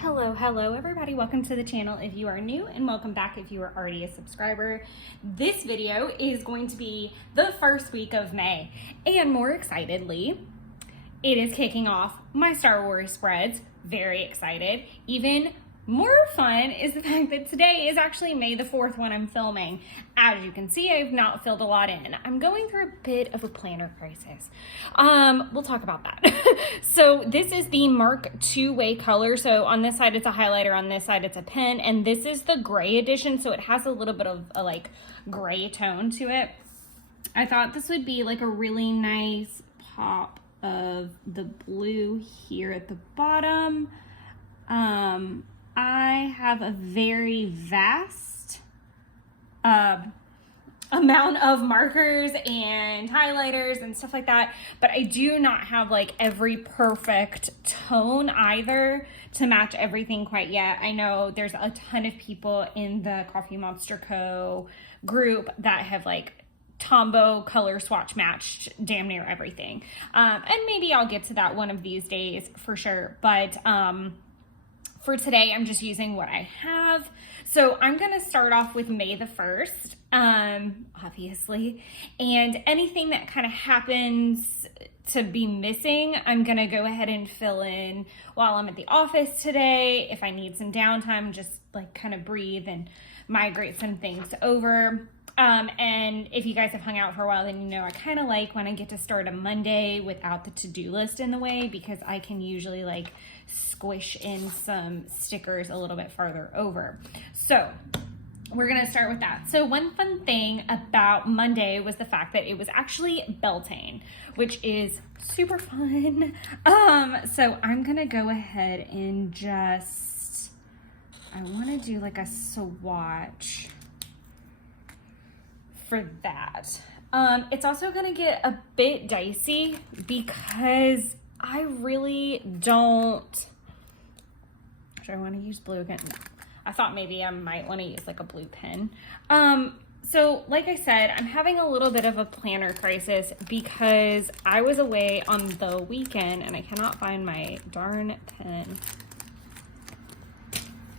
Hello everybody, welcome to the channel if you are new, and welcome back if you are already a subscriber. This video is going to be the first week of May, and more excitedly, it is kicking off my Star Wars spreads. Very excited. Even more fun is the fact that today is actually May the 4th when I'm filming. As you can see, I've not filled a lot in. I'm going through a bit of a planner crisis. We'll talk about that. So this is the Mark two-way color. So on this side, it's a highlighter. On this side, it's a pen. And this is the gray edition. So it has a little bit of a like gray tone to it. I thought this would be like a really nice pop of the blue here at the bottom. I have a very vast amount of markers and highlighters and stuff like that, but I do not have like every perfect tone either to match everything quite yet. I know there's a ton of people in the Coffee Monster Co. group that have like Tombow color swatch matched damn near everything. And maybe I'll get to that one of these days for sure, but for today, I'm just using what I have. So I'm going to start off with May the 1st, obviously, and anything that kind of happens to be missing, I'm going to go ahead and fill in while I'm at the office today. If I need some downtime, just like kind of breathe and migrate some things over. And if you guys have hung out for a while, then you know I kind of like when I get to start a Monday without the to-do list in the way, because I can usually like squish in some stickers a little bit farther over. So we're going to start with that. So one fun thing about Monday was the fact that it was actually Beltane, which is super fun. So I'm going to go ahead and just, I want to do like a swatch for that. It's also gonna get a bit dicey because I really don't, should I want to use blue again? No. I thought maybe I might want to use like a blue pen. So like I said, I'm having a little bit of a planner crisis because I was away on the weekend and I cannot find my darn pen,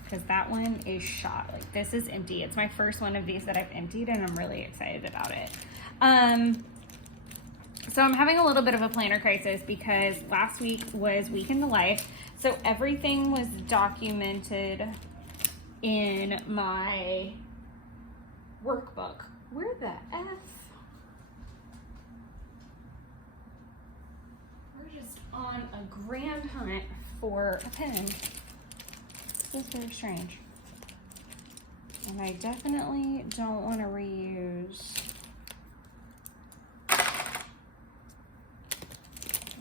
because that one is shot. Like this is empty. It's my first one of these that I've emptied and I'm really excited about it. So I'm having a little bit of a planner crisis because last week was Week in the Life. So everything was documented in my workbook. Where the F? We're just on a grand hunt for a pen. This is very strange. And I definitely don't want to reuse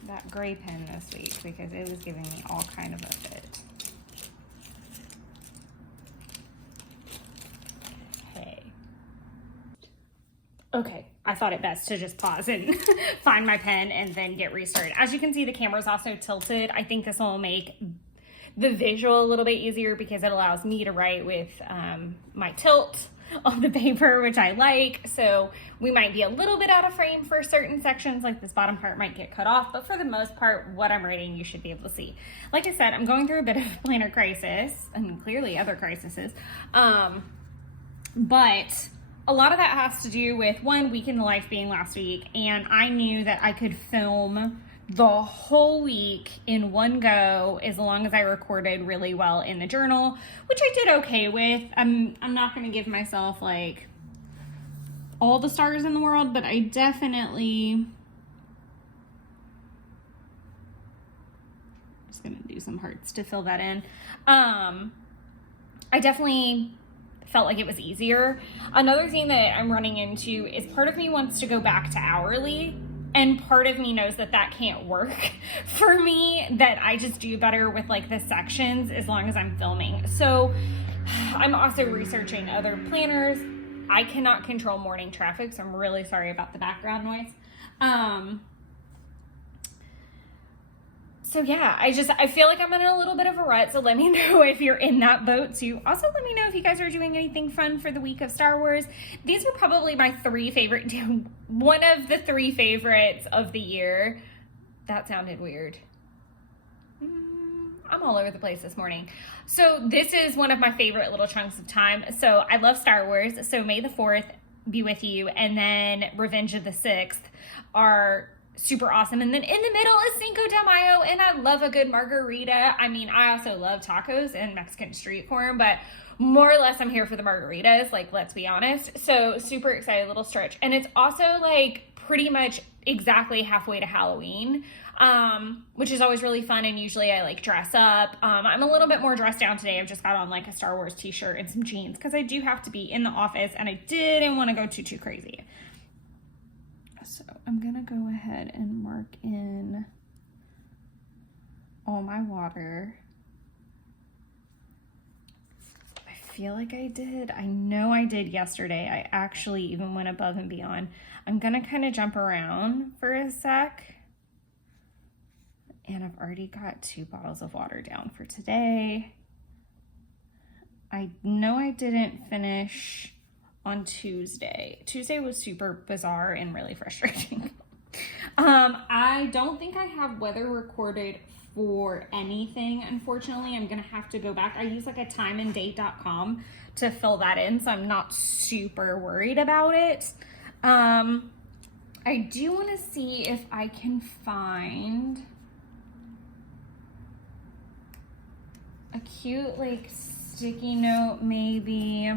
that gray pen this week because it was giving me all kind of a fit. Hey. Okay, I thought it best to just pause and find my pen and then get restarted. As you can see, the camera's also tilted. I think this will make the visual a little bit easier because it allows me to write with my tilt on the paper, which I like. So we might be a little bit out of frame for certain sections, like this bottom part might get cut off, but for the most part, what I'm writing, you should be able to see. Like I said, I'm going through a bit of a planner crisis, and clearly other crises, but a lot of that has to do with one, Week in the Life being last week, and I knew that I could film the whole week in one go as long as I recorded really well in the journal, which I did okay with. I'm not going to give myself like all the stars in the world, but I definitely, just going to do some hearts to fill that in. I definitely felt like it was easier. Another thing that I'm running into is part of me wants to go back to hourly, and part of me knows that that can't work for me, that I just do better with like the sections as long as I'm filming. So I'm also researching other planners. I cannot control morning traffic, so I'm really sorry about the background noise. So yeah, I feel like I'm in a little bit of a rut, so let me know if you're in that boat too. Also, let me know if you guys are doing anything fun for the week of Star Wars. These were probably my one of the 3 favorites of the year. That sounded weird. I'm all over the place this morning. So this is one of my favorite little chunks of time. So I love Star Wars. So May the 4th be with you, and then Revenge of the 6th are super awesome. And then in the middle is Cinco de Mayo, and I love a good margarita. I mean, I also love tacos and Mexican street corn, but more or less I'm here for the margaritas, like, let's be honest. So super excited, little stretch. And it's also like pretty much exactly halfway to Halloween, which is always really fun. And usually I like dress up. I'm a little bit more dressed down today. I've just got on like a Star Wars t-shirt and some jeans because I do have to be in the office and I didn't want to go too crazy. So I'm gonna go ahead and mark in all my water. I feel like I did. I know I did yesterday. I actually even went above and beyond. I'm gonna kind of jump around for a sec. And I've already got 2 bottles of water down for today. I know I didn't finish on Tuesday. Tuesday was super bizarre and really frustrating. I don't think I have weather recorded for anything, unfortunately. I'm gonna have to go back. I use like a timeanddate.com to fill that in, so I'm not super worried about it. I do want to see if I can find a cute like sticky note maybe.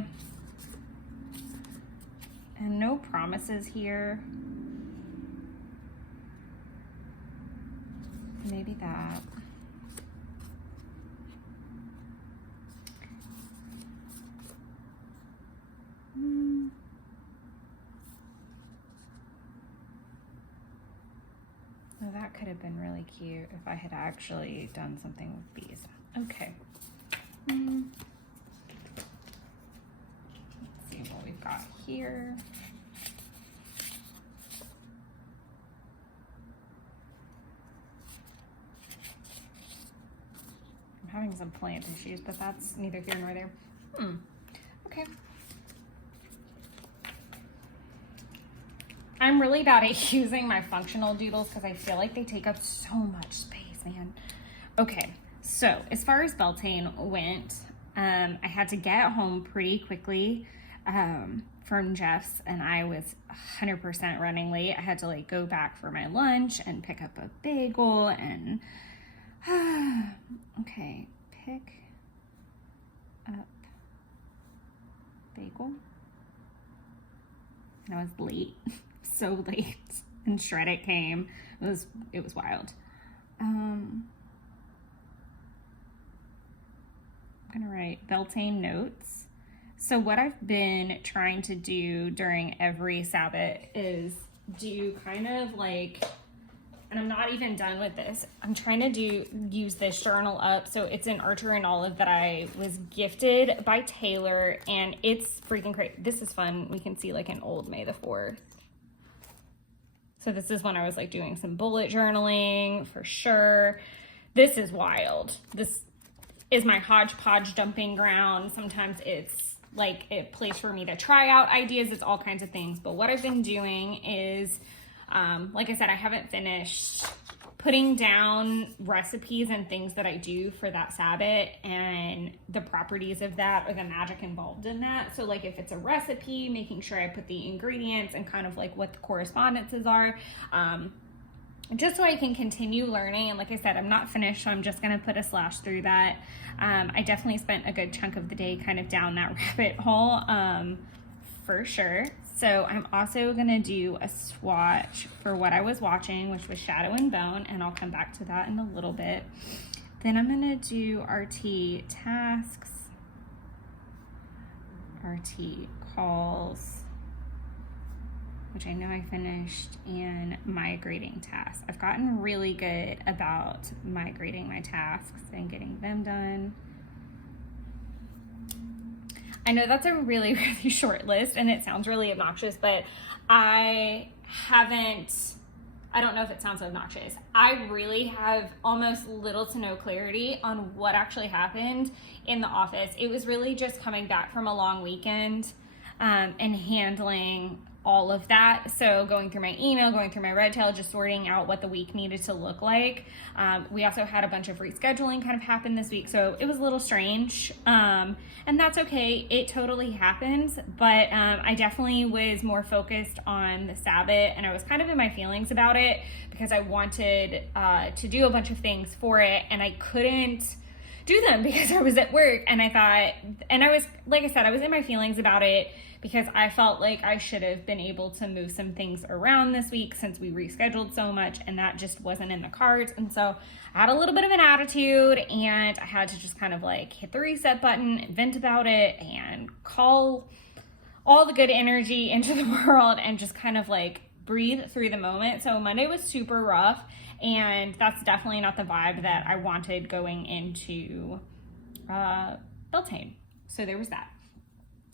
And no promises here. Maybe that. Oh, that could have been really cute if I had actually done something with these. Okay. Let's see what we've got here. I'm having some plant issues, but that's neither here nor there. Okay. I'm really bad at using my functional doodles because I feel like they take up so much space, man. Okay, so as far as Beltane went, I had to get home pretty quickly from Jeff's, and I was 100% running late. I had to like go back for my lunch and pick up a bagel and okay, pick up bagel. And I was late. So late, and Shred It came. It was wild. I'm gonna write Beltane notes. So what I've been trying to do during every Sabbath is do kind of like, and I'm not even done with this. I'm trying to use this journal up. So it's an Archer and Olive that I was gifted by Taylor, and it's freaking great. This is fun. We can see like an old May the 4th. So this is when I was like doing some bullet journaling for sure. This is wild. This is my hodgepodge dumping ground. Sometimes it's like a place for me to try out ideas. It's all kinds of things. But what I've been doing is, like I said, I haven't finished putting down recipes and things that I do for that Sabbath and the properties of that or the magic involved in that. So like if it's a recipe, making sure I put the ingredients and kind of like what the correspondences are, just so I can continue learning. And like I said, I'm not finished, so I'm just going to put a slash through that. I definitely spent a good chunk of the day kind of down that rabbit hole, for sure. So I'm also going to do a swatch for what I was watching, which was Shadow and Bone, and I'll come back to that in a little bit. Then I'm going to do RT tasks, RT calls, which I know I finished, and migrating tasks. I've gotten really good about migrating my tasks and getting them done. I know that's a really, really short list and it sounds really obnoxious, but I don't know if it sounds obnoxious. I really have almost little to no clarity on what actually happened in the office. It was really just coming back from a long weekend and handling all of that. So going through my email, going through my red tail, just sorting out what the week needed to look like. We also had a bunch of rescheduling kind of happen this week, so it was a little strange. And that's okay. It totally happens. But I definitely was more focused on the Sabbath, and I was kind of in my feelings about it because I wanted to do a bunch of things for it, and I couldn't do them because I was at work. And I thought, and I was, like I said, I was in my feelings about it because I felt like I should have been able to move some things around this week since we rescheduled so much, and that just wasn't in the cards. And so I had a little bit of an attitude, and I had to just kind of like hit the reset button and vent about it and call all the good energy into the world and just kind of like breathe through the moment. So Monday was super rough, and that's definitely not the vibe that I wanted going into Beltane. So there was that.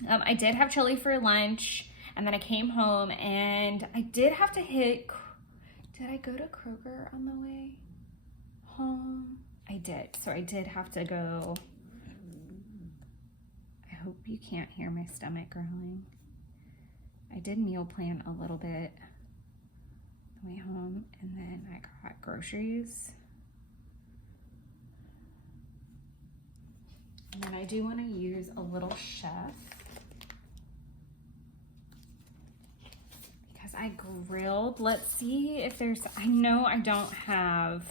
I did have chili for lunch, and then I came home, and I did have to hit, did I go to Kroger on the way home? I did. So I did have to go. I hope you can't hear my stomach growling. I did meal plan a little bit on the way home, and then I got groceries. And then I do want to use a little chef because I grilled. Let's see if there's, I know I don't have,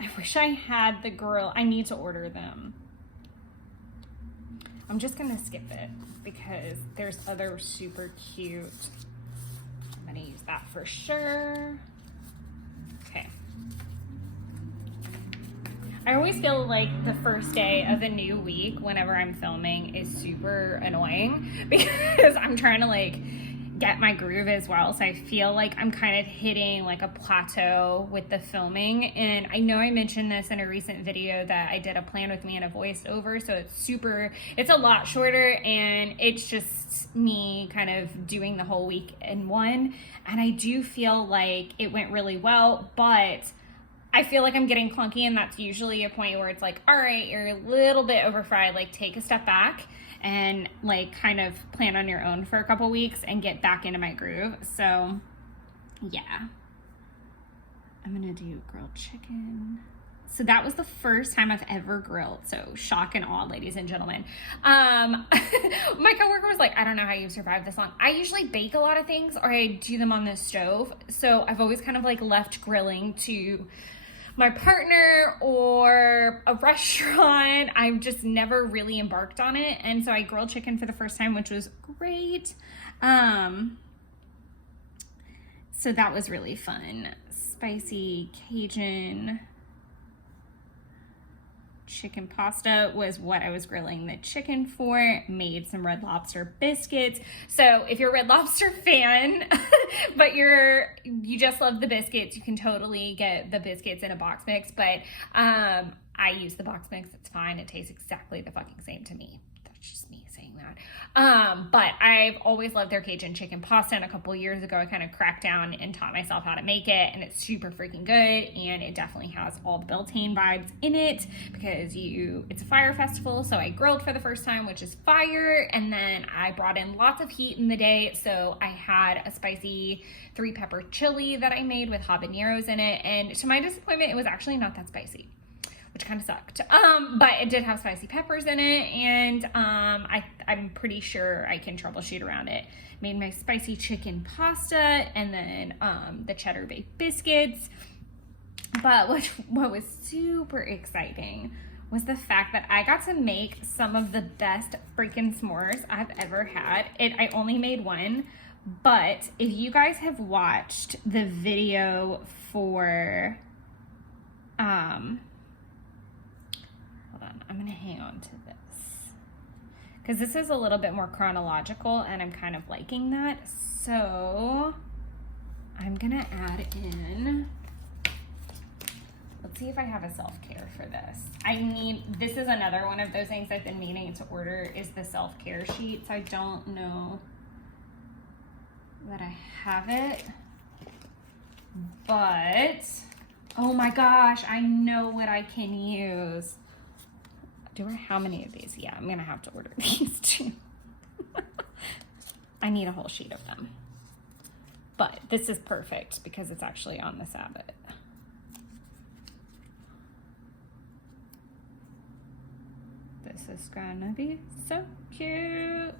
I wish I had the grill. I need to order them. I'm just gonna skip it because there's other super cute. I'm gonna use that for sure. Okay. I always feel like the first day of a new week whenever I'm filming is super annoying because I'm trying to like get my groove as well. So I feel like I'm kind of hitting like a plateau with the filming. And I know I mentioned this in a recent video that I did a plan with me and a voiceover. So it's a lot shorter, and it's just me kind of doing the whole week in one. And I do feel like it went really well, but I feel like I'm getting clunky, and that's usually a point where it's like, all right, you're a little bit over fried, like take a step back and like kind of plan on your own for a couple weeks and get back into my groove. So yeah, I'm gonna do grilled chicken. So that was the first time I've ever grilled. So shock and awe, ladies and gentlemen. My coworker was like, I don't know how you've survived this long. I usually bake a lot of things, or I do them on the stove. So I've always kind of like left grilling to my partner or a restaurant. I've just never really embarked on it. And so I grilled chicken for the first time, which was great. So that was really fun. Spicy Cajun chicken pasta was what I was grilling the chicken for. Made some Red Lobster biscuits. So if you're a Red Lobster fan, but you just love the biscuits, you can totally get the biscuits in a box mix. But I use the box mix. It's fine. It tastes exactly the fucking same to me. That's just me saying that. But I've always loved their Cajun chicken pasta, and a couple years ago I kind of cracked down and taught myself how to make it, and it's super freaking good, and it definitely has all the Beltane vibes in it because it's a fire festival. So I grilled for the first time, which is fire, and then I brought in lots of heat in the day. So I had a spicy 3-pepper chili that I made with habaneros in it, and to my disappointment, it was actually not that spicy, which kind of sucked. But it did have spicy peppers in it, and I'm pretty sure I can troubleshoot around it. Made my spicy chicken pasta, and then the cheddar baked biscuits. But what was super exciting was the fact that I got to make some of the best freaking s'mores I've ever had. I only made one, but if you guys have watched the video for hold on, I'm gonna hang on to this because this is a little bit more chronological, and I'm kind of liking that. So I'm gonna add in, let's see if I have a self-care for this. This is another one of those things I've been meaning to order, is the self-care sheets. I don't know that I have it. But, oh my gosh, I know what I can use. How many of these? Yeah, I'm gonna have to order these too. I need a whole sheet of them. But this is perfect because it's actually on the Sabbath. This is gonna be so cute.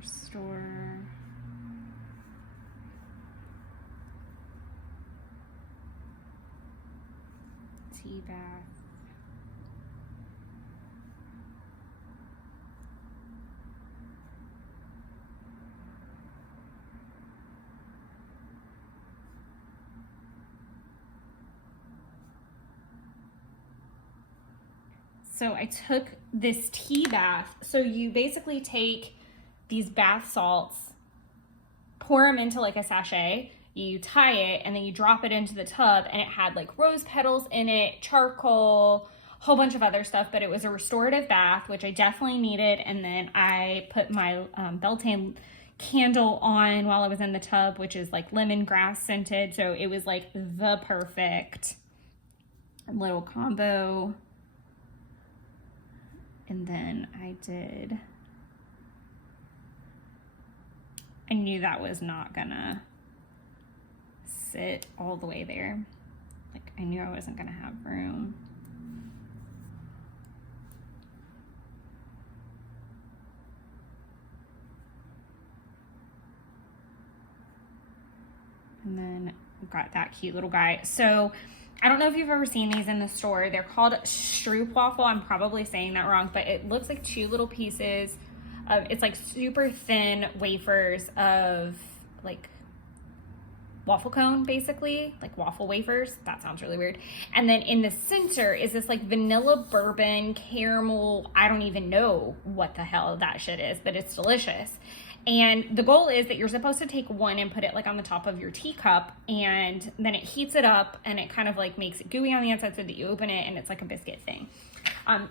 Restore. Tea bath. So I took this tea bath. So you basically take these bath salts, pour them into like a sachet, you tie it, and then you drop it into the tub, and it had like rose petals in it, charcoal, a whole bunch of other stuff, but it was a restorative bath, which I definitely needed. And then I put my Beltane candle on while I was in the tub, which is like lemongrass scented. So it was like the perfect little combo. And then I knew that was not gonna sit all the way there. Like, I knew I wasn't gonna have room. And then got that cute little guy. So I don't know if you've ever seen these in the store. They're called stroopwafel. I'm probably saying that wrong, but it looks like two little pieces of, it's like super thin wafers of like waffle cone, basically, like waffle wafers. That sounds really weird. And then in the center is this like vanilla bourbon caramel. I don't even know what the hell that shit is, but it's delicious. And the goal is that you're supposed to take one and put it like on the top of your teacup, and then it heats it up and it kind of like makes it gooey on the inside so that you open it and it's like a biscuit thing.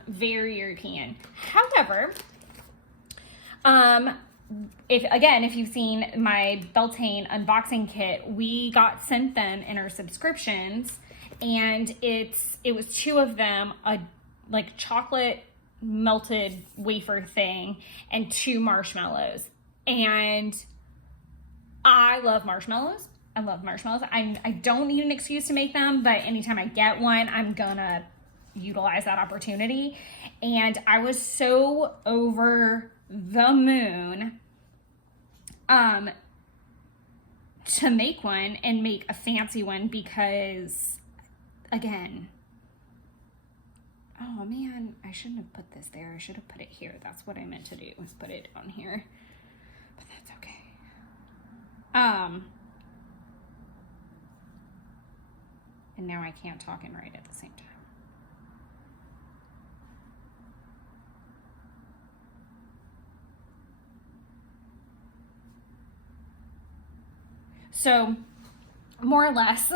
Very European. However, if you've seen my Beltane unboxing kit, we got sent them in our subscriptions, and it was two of them, a like chocolate melted wafer thing and two marshmallows. And I love marshmallows. I don't need an excuse to make them, but anytime I get one, I'm gonna utilize that opportunity. And I was so over the moon to make one and make a fancy one because, again, oh man, I shouldn't have put this there. I should have put it here. That's what I meant to do, was put it on here. But that's okay. And now I can't talk and write at the same time. So more or less,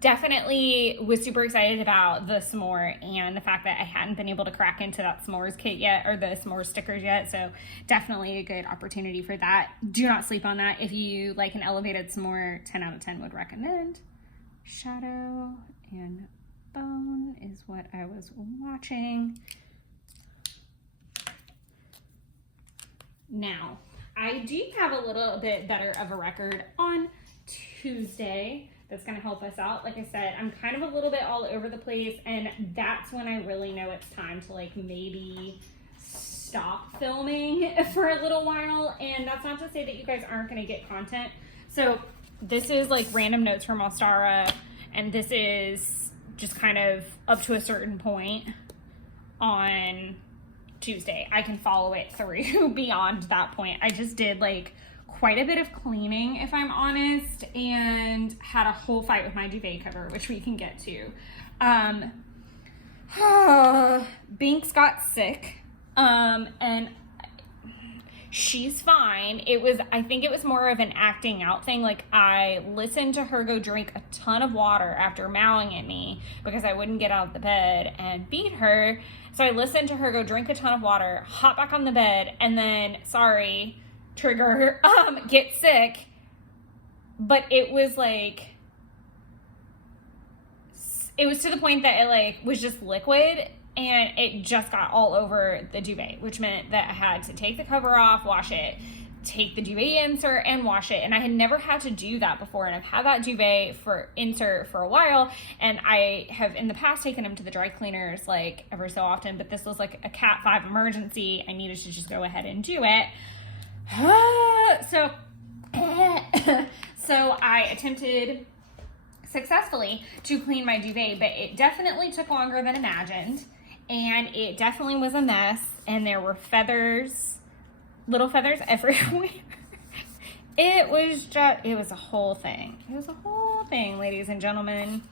definitely was super excited about the s'more and the fact that I hadn't been able to crack into that s'mores kit yet, or the s'mores stickers yet. So definitely a good opportunity for that. Do not sleep on that. If you like an elevated s'more, 10 out of 10 would recommend. Shadow and Bone is what I was watching. Now, I do have a little bit better of a record on Tuesday that's going to help us out. Like I said, I'm kind of a little bit all over the place, and that's when I really know it's time to like maybe stop filming for a little while. And that's not to say that you guys aren't going to get content. So this is like random notes from Ostara, and this is just kind of up to a certain point on Tuesday. I can follow it through beyond that point. I just did like quite a bit of cleaning, if I'm honest, and had a whole fight with my duvet cover, which we can get to. Binks got sick, and She's fine. I think it was more of an acting out thing. Like, I listened to her go drink a ton of water after mowing at me because I wouldn't get out of the bed and feed her. So I listened to her go drink a ton of water, hop back on the bed, and then, sorry, trigger, get sick. But it was like, it was to the point that it like was just liquid, and it just got all over the duvet, which meant that I had to take the cover off, wash it, take the duvet insert and wash it. And I had never had to do that before. And I've had that duvet insert for a while. And I have in the past taken them to the dry cleaners like ever so often, but this was like a Cat 5 emergency. I needed to just go ahead and do it. So I attempted successfully to clean my duvet, but it definitely took longer than imagined. And it definitely was a mess, and there were feathers, little feathers everywhere. It was a whole thing. It was a whole thing, ladies and gentlemen.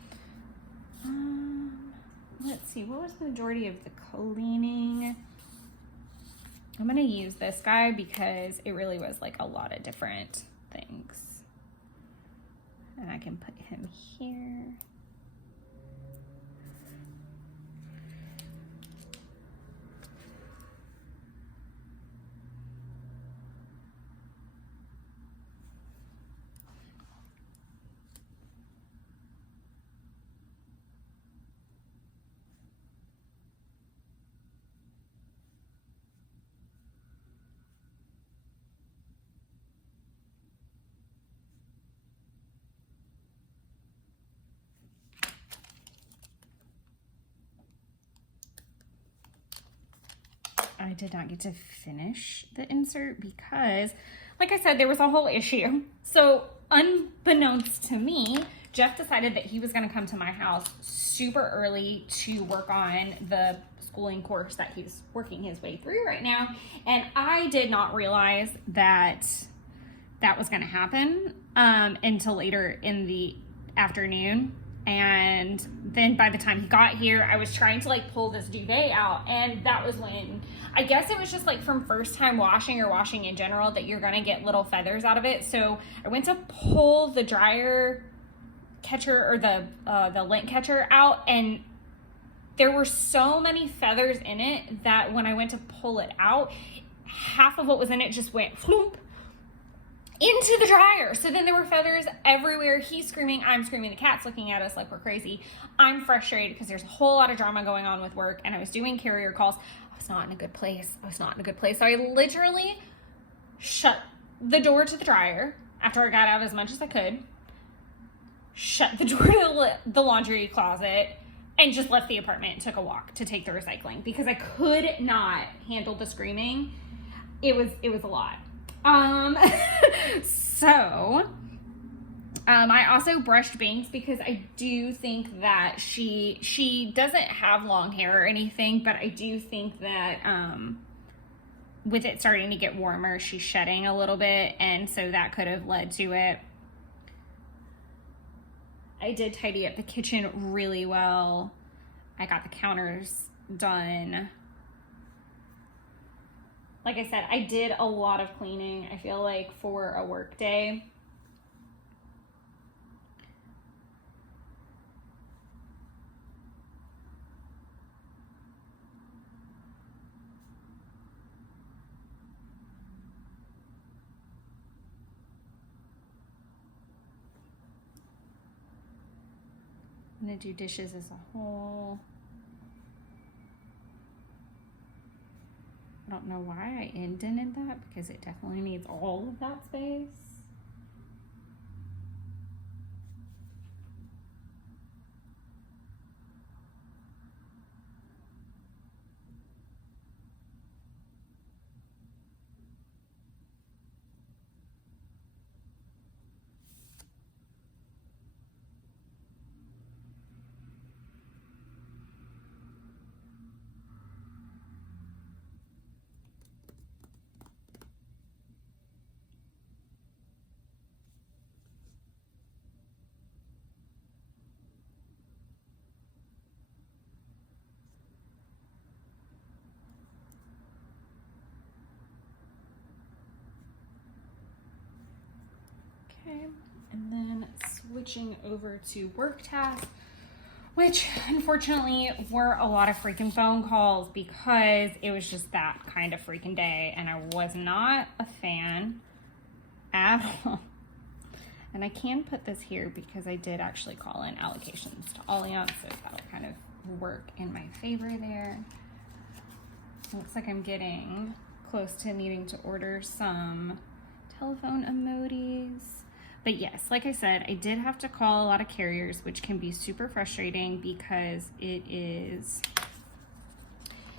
Let's see, what was the majority of the cleaning? I'm gonna use this guy because it really was like a lot of different things. And I can put him here. I did not get to finish the insert because, like I said, there was a whole issue. So unbeknownst to me, Jeff decided that he was going to come to my house super early to work on the schooling course that he's working his way through right now. And I did not realize that that was going to happen until later in the afternoon. And then by the time he got here, I was trying to like pull this duvet out, and that was when, I guess it was just like from first time washing or washing in general that you're gonna get little feathers out of it. So I went to pull the dryer catcher or the lint catcher out, and there were so many feathers in it that when I went to pull it out, half of what was in it just went floop into the dryer. So then there were feathers everywhere. He's screaming, I'm screaming, the cat's looking at us like we're crazy. I'm frustrated because there's a whole lot of drama going on with work, and I was doing carrier calls. I was not in a good place. So I literally shut the door to the dryer after I got out as much as I could, shut the door to the laundry closet, and just left the apartment and took a walk to take the recycling because I could not handle the screaming. It was a lot. I also brushed Banks because I do think that she doesn't have long hair or anything, but I do think that, with it starting to get warmer, she's shedding a little bit, and so that could have led to it. I did tidy up the kitchen really well. I got the counters done. Like I said, I did a lot of cleaning, I feel like, for a work day. I'm gonna do dishes as a whole. I don't know why I indented that because it definitely needs all of that space. Okay, and then switching over to work tasks, which unfortunately were a lot of freaking phone calls because it was just that kind of freaking day and I was not a fan at all. And I can put this here because I did actually call in allocations to Allianz, so that'll kind of work in my favor there. Looks like I'm getting close to needing to order some telephone emojis. But yes, like I said, I did have to call a lot of carriers, which can be super frustrating because it is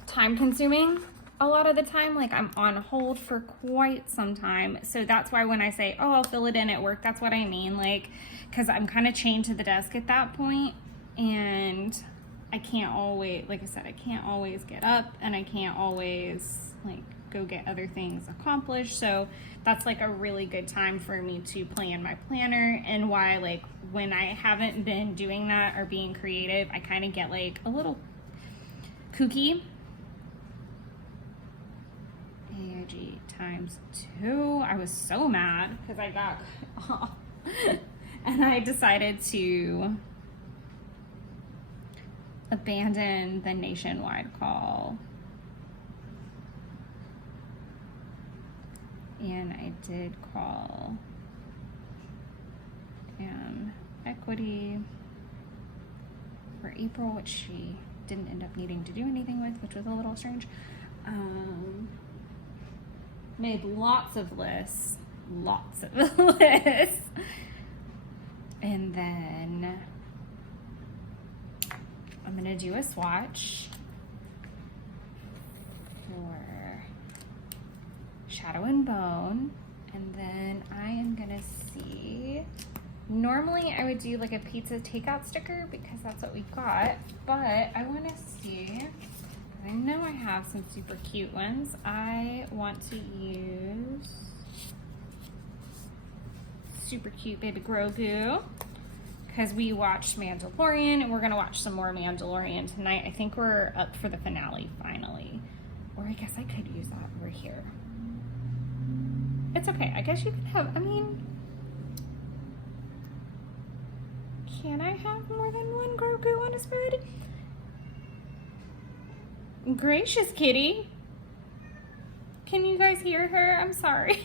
time consuming a lot of the time. Like I'm on hold for quite some time. So that's why when I say, oh, I'll fill it in at work, that's what I mean. Like, cause I'm kind of chained to the desk at that point and I can't always, like I said, I can't always get up and I can't always like go get other things accomplished. So that's like a really good time for me to plan my planner, and why like when I haven't been doing that or being creative, I kind of get like a little kooky. AIG times 2. I was so mad because I got off and I decided to abandon the nationwide call. And I did call Equity for April, which she didn't end up needing to do anything with, which was a little strange. Made lots of lists. And then I'm gonna do a swatch for Shadow and Bone, and then I am gonna see. Normally I would do like a pizza takeout sticker because that's what we got, but I want to see. I know I have some super cute ones. I want to use super cute baby Grogu because we watched Mandalorian and we're gonna watch some more Mandalorian tonight. I think we're up for the finale finally, or I guess I could use that over here. It's okay. I guess you could have, I mean, can I have more than one Grogu on a spread? Gracious kitty. Can you guys hear her? I'm sorry.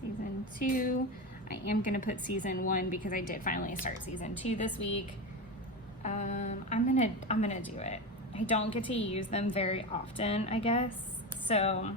Season 2. I am gonna put season 1 because I did finally start season 2 this week. I'm gonna do it. I don't get to use them very often, I guess. So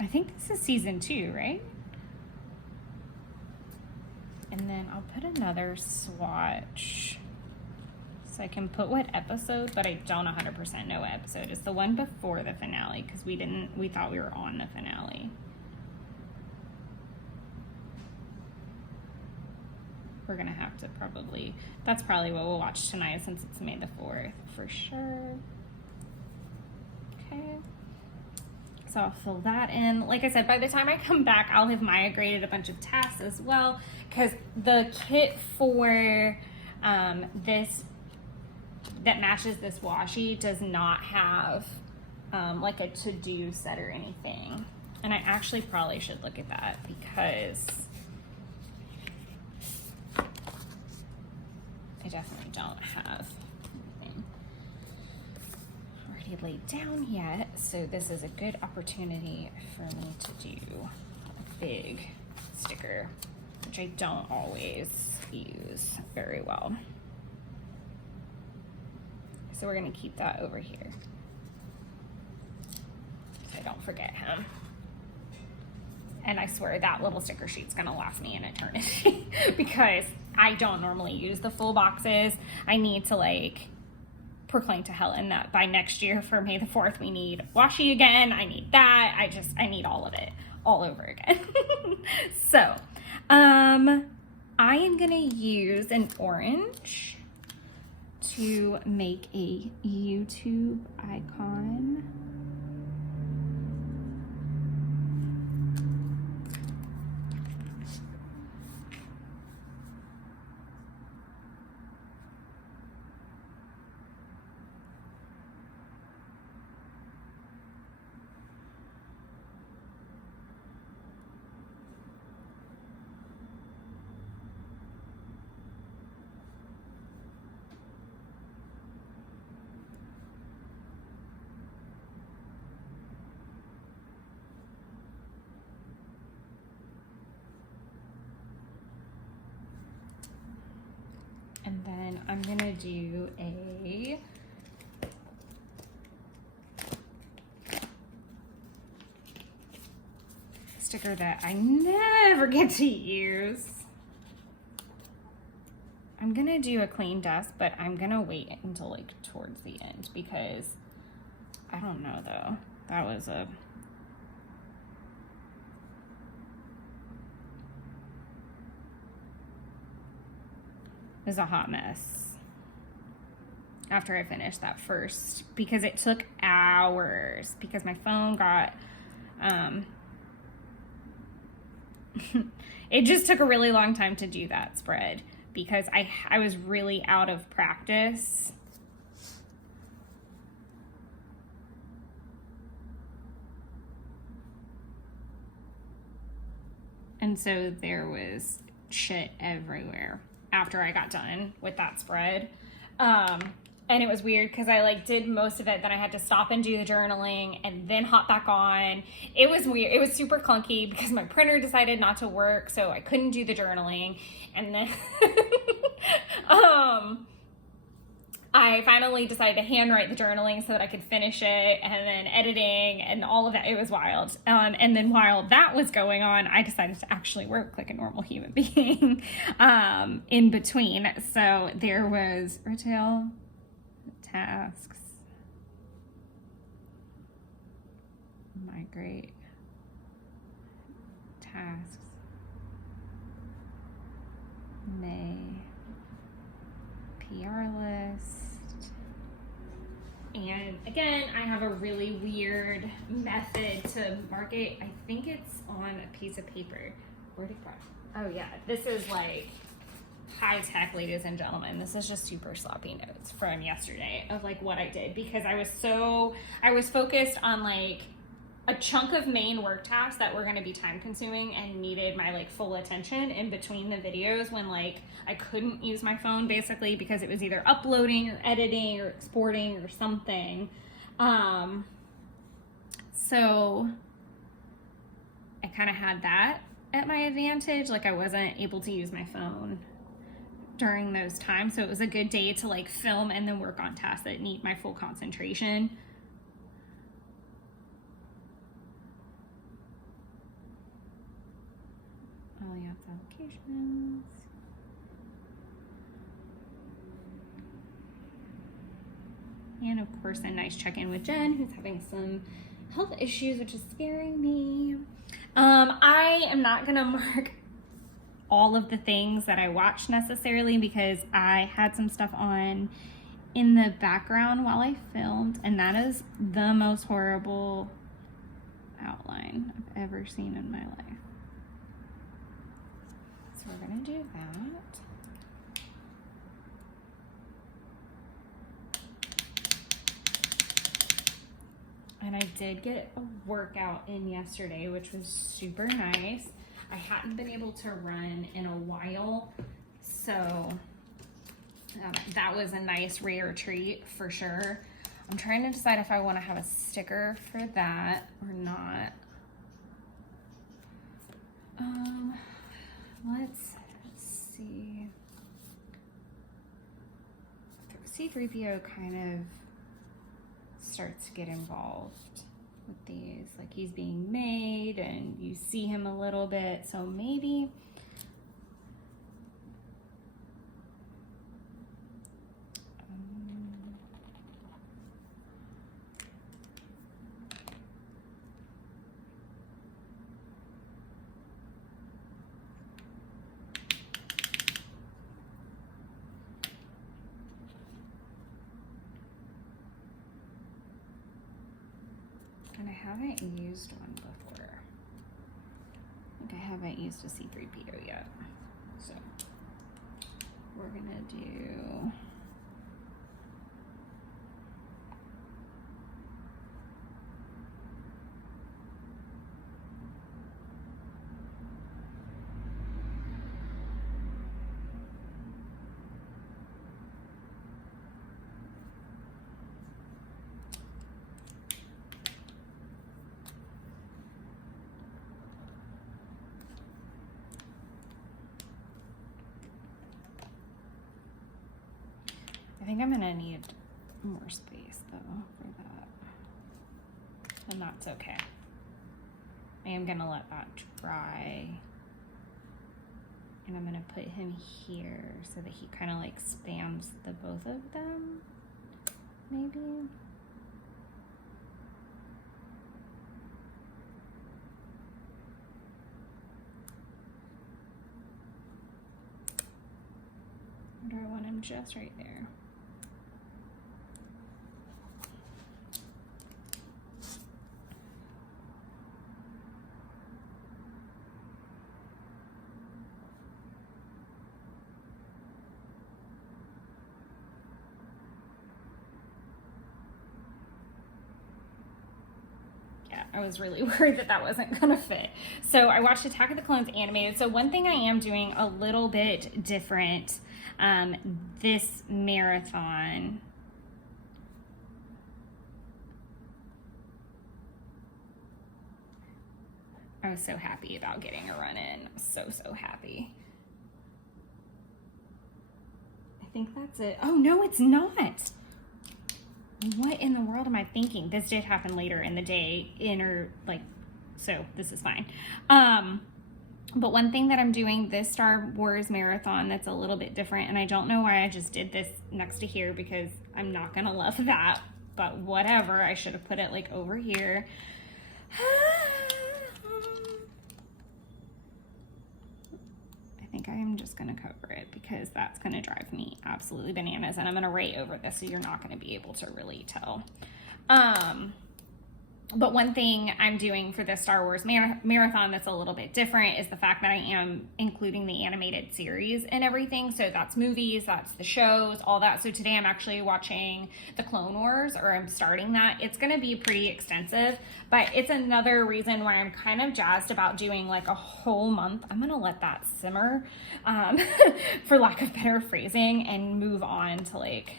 I think this is season 2, right? And then I'll put another swatch so I can put what episode, but I don't 100% know what episode. It's the one before the finale because we thought we were on the finale. We're gonna have to that's probably what we'll watch tonight since it's May the 4th for sure. Okay. So I'll fill that in. Like I said, by the time I come back, I'll have Maya graded a bunch of tasks as well, because the kit for this that matches this washi does not have like a to-do set or anything. And I actually probably should look at that because I definitely don't have anything laid down yet, so this is a good opportunity for me to do a big sticker, which I don't always use very well. So we're gonna keep that over here so I don't forget him. And I swear that little sticker sheet's gonna last me an eternity because I don't normally use the full boxes. I need to like proclaim to Helen that by next year for May the 4th, we need washi again. I need that. I need all of it all over again. So, I am gonna use an orange to make a YouTube icon. And then I'm gonna do a sticker that I never get to use. I'm gonna do a clean dust, but I'm gonna wait until like towards the end because I don't know though. That was a hot mess after I finished that first because it took hours because my phone got it just took a really long time to do that spread because I was really out of practice. And so there was shit everywhere after I got done with that spread. And it was weird because I like did most of it, then I had to stop and do the journaling and then hop back on. It was weird. It was super clunky because my printer decided not to work, so I couldn't do the journaling. And then I finally decided to handwrite the journaling so that I could finish it, and then editing and all of that. It was wild. And then while that was going on, I decided to actually work like a normal human being in between. So there was retail tasks, migrate tasks, May PR list. And again, I have a really weird method to mark it. I think it's on a piece of paper. Where'd it go? Oh yeah, this is like high tech, ladies and gentlemen. This is just super sloppy notes from yesterday of like what I did because I was focused on like a chunk of main work tasks that were going to be time consuming and needed my like full attention in between the videos when like I couldn't use my phone basically because it was either uploading or editing or exporting or something. So I kind of had that at my advantage. Like I wasn't able to use my phone during those times. So it was a good day to like film and then work on tasks that need my full concentration. Alliance allocations. And of course a nice check-in with Jen, who's having some health issues, which is scaring me. I am not gonna mark all of the things that I watched necessarily because I had some stuff on in the background while I filmed, and that is the most horrible outline I've ever seen in my life. So we're gonna do that. And I did get a workout in yesterday, which was super nice. I hadn't been able to run in a while, so that was a nice rare treat for sure. I'm trying to decide if I want to have a sticker for that or not. Let's see. There was C-3PO kind of starts to get involved with these. Like, he's being made and you see him a little bit, so maybe and I haven't used one before. Like, I haven't used a C-3PO yet. So we're gonna do I think I'm gonna need more space though for that. And that's okay. I am gonna let that dry. And I'm gonna put him here so that he kind of like spans the both of them, maybe. Or do I want him just right there? I was really worried that that wasn't gonna fit. So I watched Attack of the Clones animated. So one thing I am doing a little bit different this marathon. I was so happy about getting a run in. So happy. I think that's it. Oh no, it's not. What in the world am I thinking? This did happen later in the day, so this is fine. But one thing that I'm doing this Star Wars marathon that's a little bit different, and I don't know why I just did this next to here because I'm not gonna love that, but whatever. I should have put it like over here. I think I am just gonna cover it because that's gonna drive me absolutely bananas, and I'm gonna write over this so you're not gonna be able to really tell. But one thing I'm doing for this Star Wars marathon that's a little bit different is the fact that I am including the animated series and everything. So that's movies, that's the shows, all that. So today I'm actually watching the Clone Wars, or I'm starting that. It's going to be pretty extensive, but it's another reason why I'm kind of jazzed about doing like a whole month. I'm going to let that simmer, for lack of better phrasing, and move on to like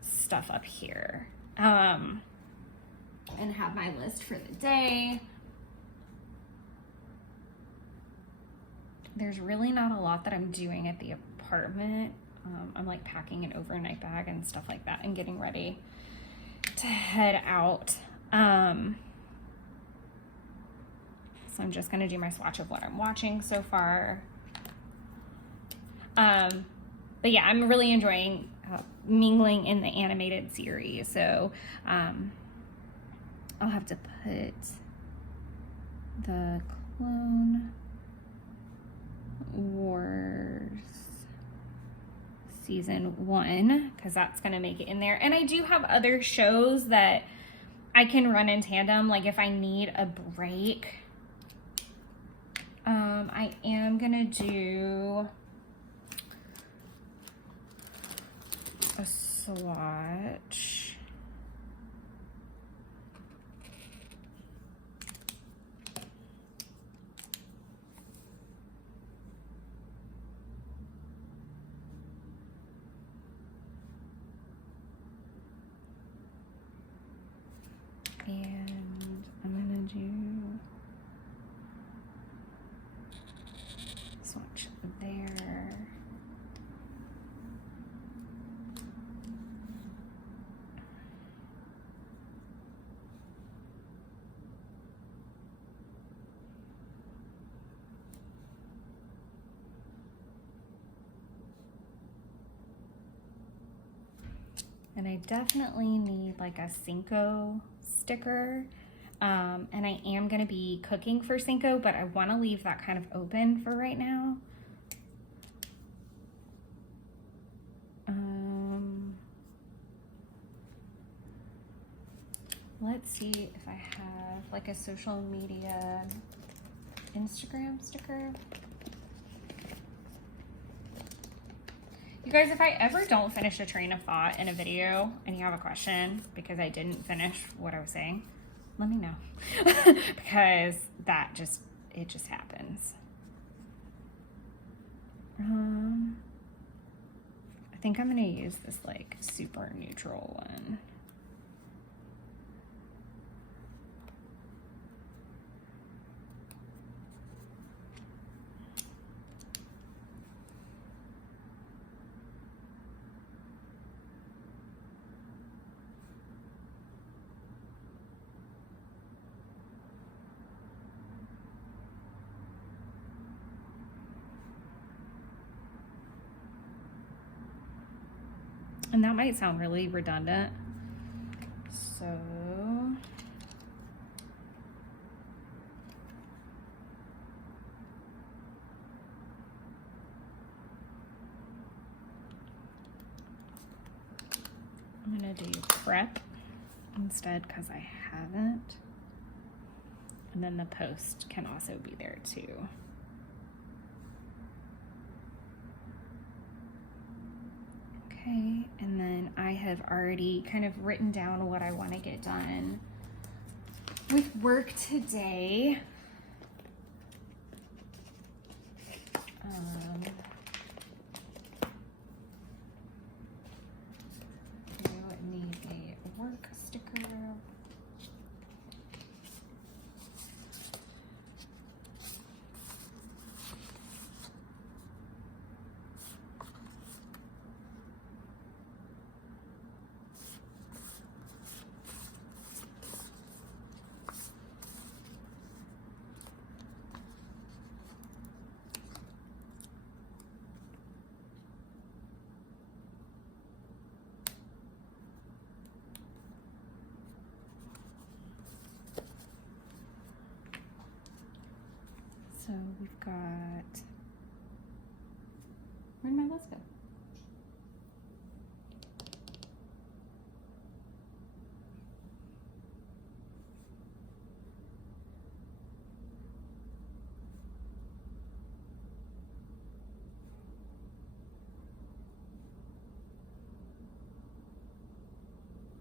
stuff up here. And have my list for the day. There's really not a lot that I'm doing at the apartment. I'm like packing an overnight bag and stuff like that and getting ready to head out. So I'm just gonna do my swatch of what I'm watching so far. But yeah, I'm really enjoying mingling in the animated series. So I'll have to put the Clone Wars season 1 because that's going to make it in there. And I do have other shows that I can run in tandem, like if I need a break. I am going to do a swatch. And I'm gonna do swatch there. And I definitely need like a Cinco sticker. And I am gonna be cooking for Cinco, but I wanna leave that kind of open for right now. Let's see if I have like a social media Instagram sticker. You guys, if I ever don't finish a train of thought in a video and you have a question because I didn't finish what I was saying, let me know. Because it just happens. I think I'm gonna use this like super neutral one. And that might sound really redundant. So I'm gonna do prep instead because I haven't. And then the post can also be there too. Okay, and then I have already kind of written down what I want to get done with work today. You need a work sticker. So we've got, where'd my list go?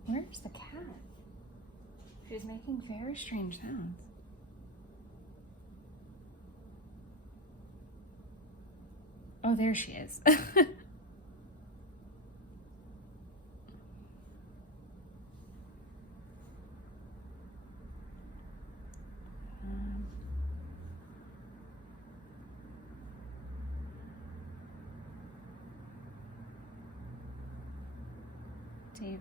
Where's the cat? She's making very strange sounds. Oh, there she is. Davis.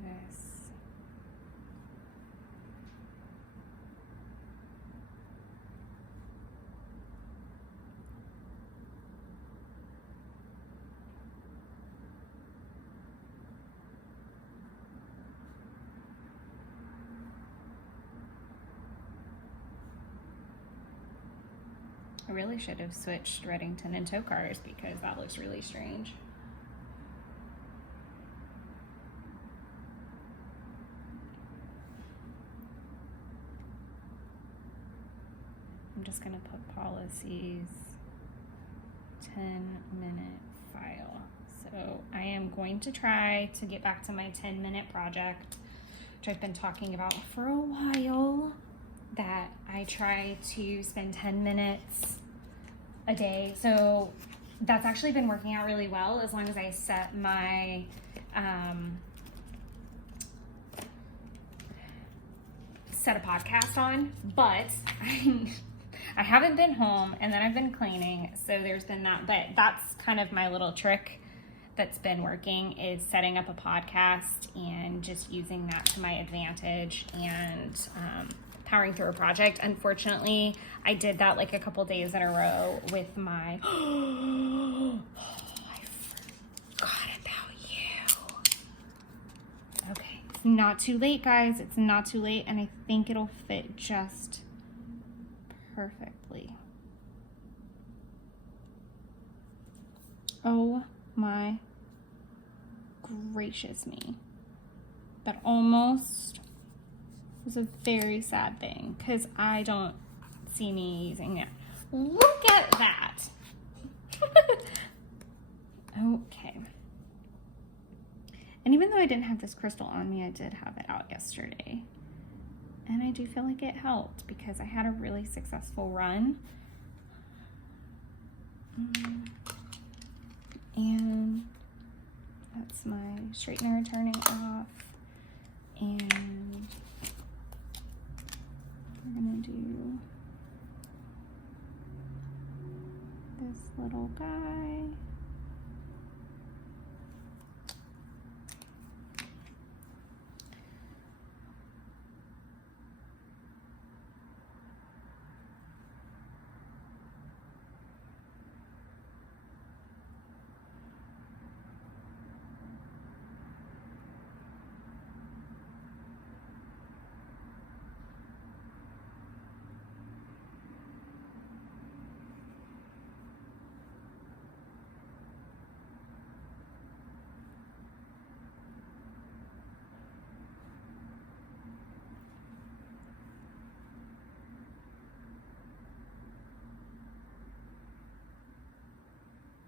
I really should have switched Reddington and Tokars because that looks really strange. I'm just gonna put policies 10-minute file. So I am going to try to get back to my 10-minute project, which I've been talking about for a while, that I try to spend 10 minutes a day. So that's actually been working out really well as long as I set my set a podcast on, but I haven't been home and then I've been cleaning, so there's been that, but that's kind of my little trick that's been working, is setting up a podcast and just using that to my advantage and powering through a project. Unfortunately, I did that like a couple days in a row with my I forgot about you. It's not too late, guys. It's not too late, and I think it'll fit just perfectly. Oh my gracious me. That almost was a very sad thing because I don't see me using it. Look at that. Okay. And even though I didn't have this crystal on me, I did have it out yesterday. And I do feel like it helped because I had a really successful run. And that's my straightener turning off. And we're gonna do this little guy.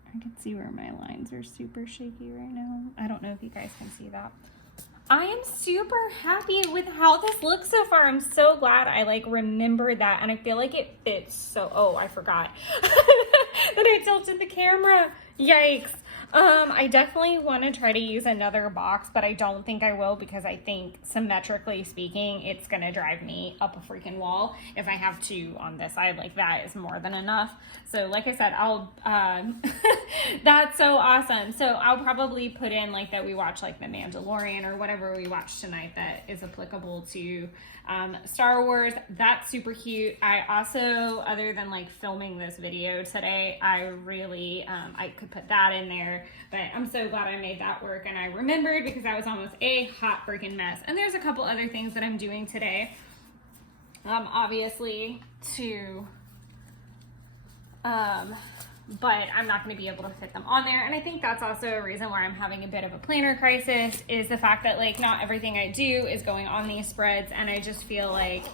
I can see where my lines are super shaky right now. I don't know if you guys can see that. I am super happy with how this looks so far. I'm so glad I like remembered that, and I feel like it fits so, oh, I forgot that I tilted the camera. Yikes. I definitely want to try to use another box, but I don't think I will because I think symmetrically speaking, it's going to drive me up a freaking wall. If I have two on this side, like that is more than enough. So like I said, I'll, that's so awesome. So I'll probably put in like that we watch like The Mandalorian or whatever we watch tonight that is applicable to Star Wars. That's super cute. I also, other than like filming this video today, I really, I could put that in there, but I'm so glad I made that work and I remembered because that was almost a hot freaking mess. And there's a couple other things that I'm doing today, obviously to, but I'm not going to be able to fit them on there. And I think that's also a reason why I'm having a bit of a planner crisis is the fact that like not everything I do is going on these spreads. And I just feel like,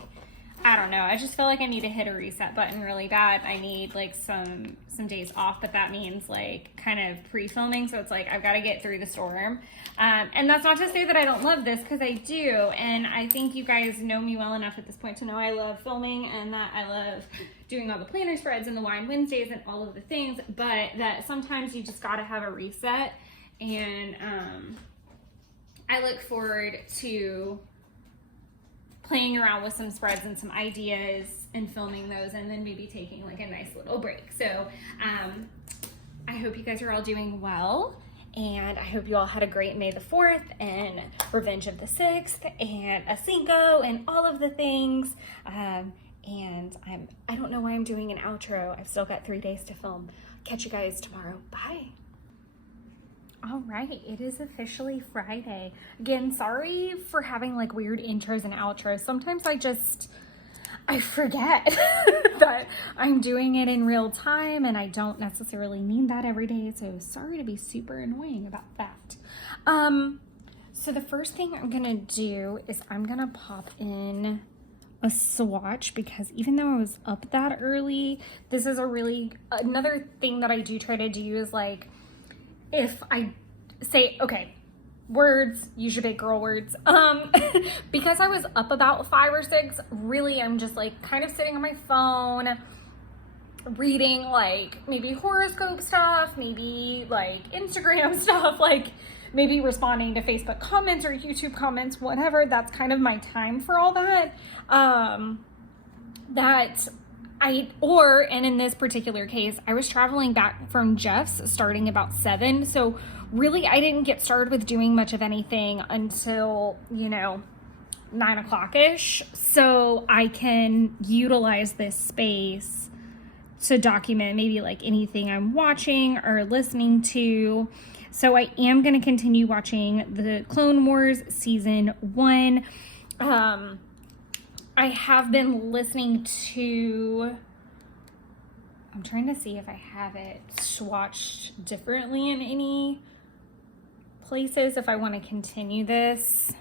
I don't know, I just feel like I need to hit a reset button really bad. I need like some days off, but that means like kind of pre-filming. So it's like, I've got to get through the storm. And that's not to say that I don't love this because I do. And I think you guys know me well enough at this point to know I love filming and that I love doing all the planner spreads and the Wine Wednesdays and all of the things, but that sometimes you just got to have a reset. And I look forward to playing around with some spreads and some ideas and filming those and then maybe taking like a nice little break. So I hope you guys are all doing well and I hope you all had a great May the 4th and Revenge of the 6th and a Cinco and all of the things. And I don't know why I'm doing an outro. I've still got 3 days to film. Catch you guys tomorrow. Bye. All right, it is officially Friday. Again, sorry for having like weird intros and outros. Sometimes I forget that I'm doing it in real time and I don't necessarily mean that every day. So sorry to be super annoying about that. So the first thing I'm gonna do is I'm gonna pop in a swatch because even though I was up that early, this is another thing that I do try to do is like, if I say, okay, words, use your big girl words. Because I was up about 5 or 6, really I'm just like kind of sitting on my phone, reading like maybe horoscope stuff, maybe like Instagram stuff, like maybe responding to Facebook comments or YouTube comments, whatever. That's kind of my time for all that. And in this particular case, I was traveling back from Jeff's starting about 7. So really I didn't get started with doing much of anything until, 9 o'clock-ish. So I can utilize this space to document maybe like anything I'm watching or listening to. So I am going to continue watching the Clone Wars season 1. I have been listening to, I'm trying to see if I have it swatched differently in any places if I want to continue this.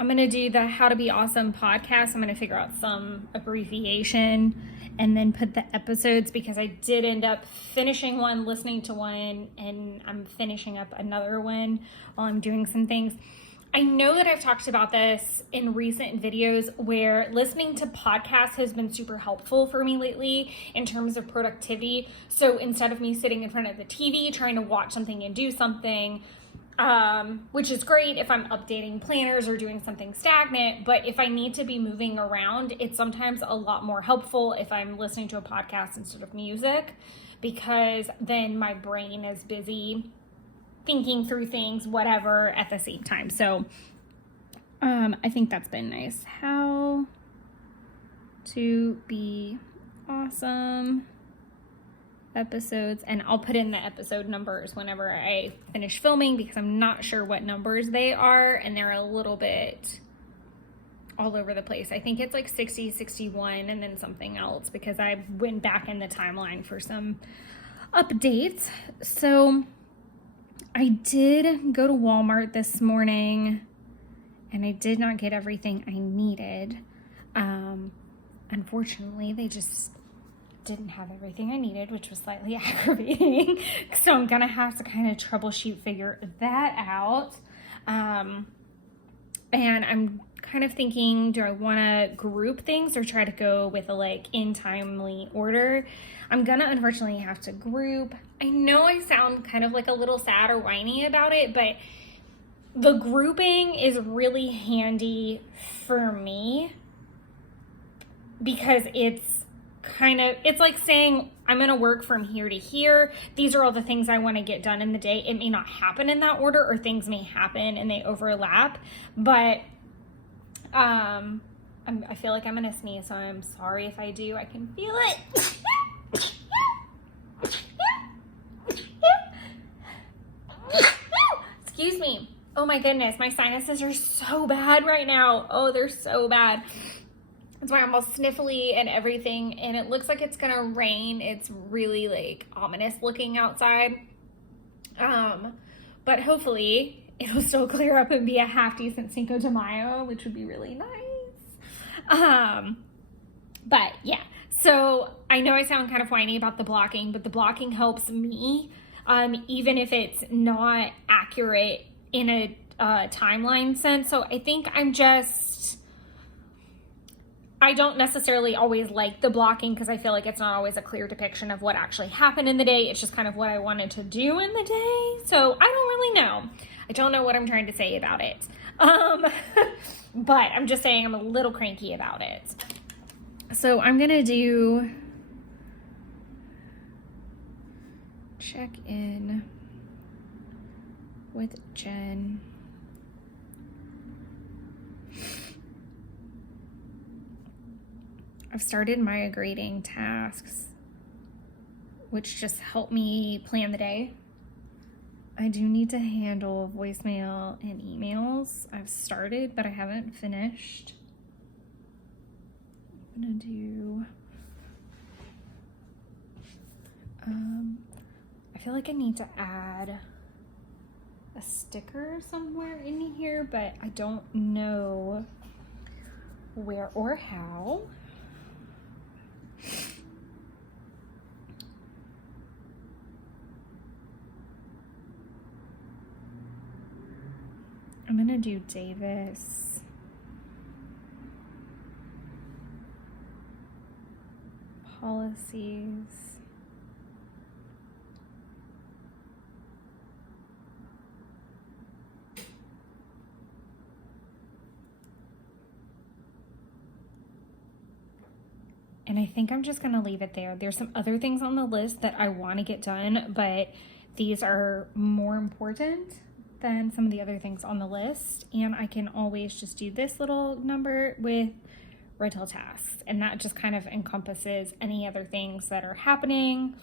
I'm gonna do the How to Be Awesome podcast. I'm gonna figure out some abbreviation and then put the episodes, because I did end up finishing one, listening to one, and I'm finishing up another one while I'm doing some things. I know that I've talked about this in recent videos where listening to podcasts has been super helpful for me lately in terms of productivity. So instead of me sitting in front of the TV trying to watch something and do something, which is great if I'm updating planners or doing something stagnant, but if I need to be moving around, it's sometimes a lot more helpful if I'm listening to a podcast instead of music, because then my brain is busy thinking through things, whatever, at the same time. So I think that's been nice. How to Be Awesome episodes, and I'll put in the episode numbers whenever I finish filming, because I'm not sure what numbers they are, and they're a little bit all over the place. I think it's like 60, 61, and then something else, because I went back in the timeline for some updates. So I did go to Walmart this morning, and I did not get everything I needed. Unfortunately, they just didn't have everything I needed, which was slightly aggravating. So I'm gonna have to kind of troubleshoot, figure that out. And I'm kind of thinking, do I want to group things or try to go with a in timely order? I'm gonna unfortunately have to group. I know I sound kind of a little sad or whiny about it, but the grouping is really handy for me, because it's like saying I'm going to work from here to here. These are all the things I want to get done in the day. It may not happen in that order, or things may happen and they overlap, but I feel like I'm going to sneeze, so I'm sorry if I do. I can feel it. Excuse me. Oh my goodness, my sinuses are so bad right now. Oh, they're so bad. That's why I'm all sniffly and everything, and it looks like it's gonna rain. It's really ominous looking outside. But hopefully it'll still clear up and be a half decent Cinco de Mayo, which would be really nice. But yeah, so I know I sound kind of whiny about the blocking, but the blocking helps me, even if it's not accurate in a timeline sense. So I think I don't necessarily always like the blocking, because I feel like it's not always a clear depiction of what actually happened in the day. It's just kind of what I wanted to do in the day. So I don't really know. I don't know what I'm trying to say about it. But I'm just saying I'm a little cranky about it. So I'm going to do check in with Jen. I've started migrating tasks, which just help me plan the day. I do need to handle voicemail and emails. I've started, but I haven't finished. I'm gonna do, I feel like I need to add a sticker somewhere in here, but I don't know where or how. I'm gonna do Davis. Policies. And I think I'm just gonna leave it there. There's some other things on the list that I want to get done, but these are more important than some of the other things on the list. And I can always just do this little number with retail tasks. And that just kind of encompasses any other things that are happening.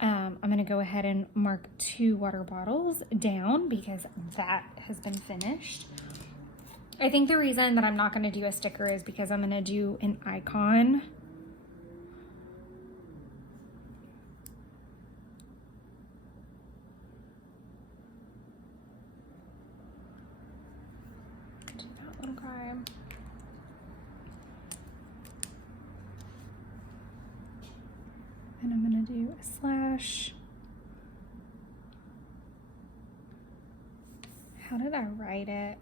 I'm going to go ahead and mark 2 water bottles down because that has been finished. I think the reason that I'm not going to do a sticker is because I'm going to do an icon. Do that little guy. And I'm going to do a slash. How did I write it?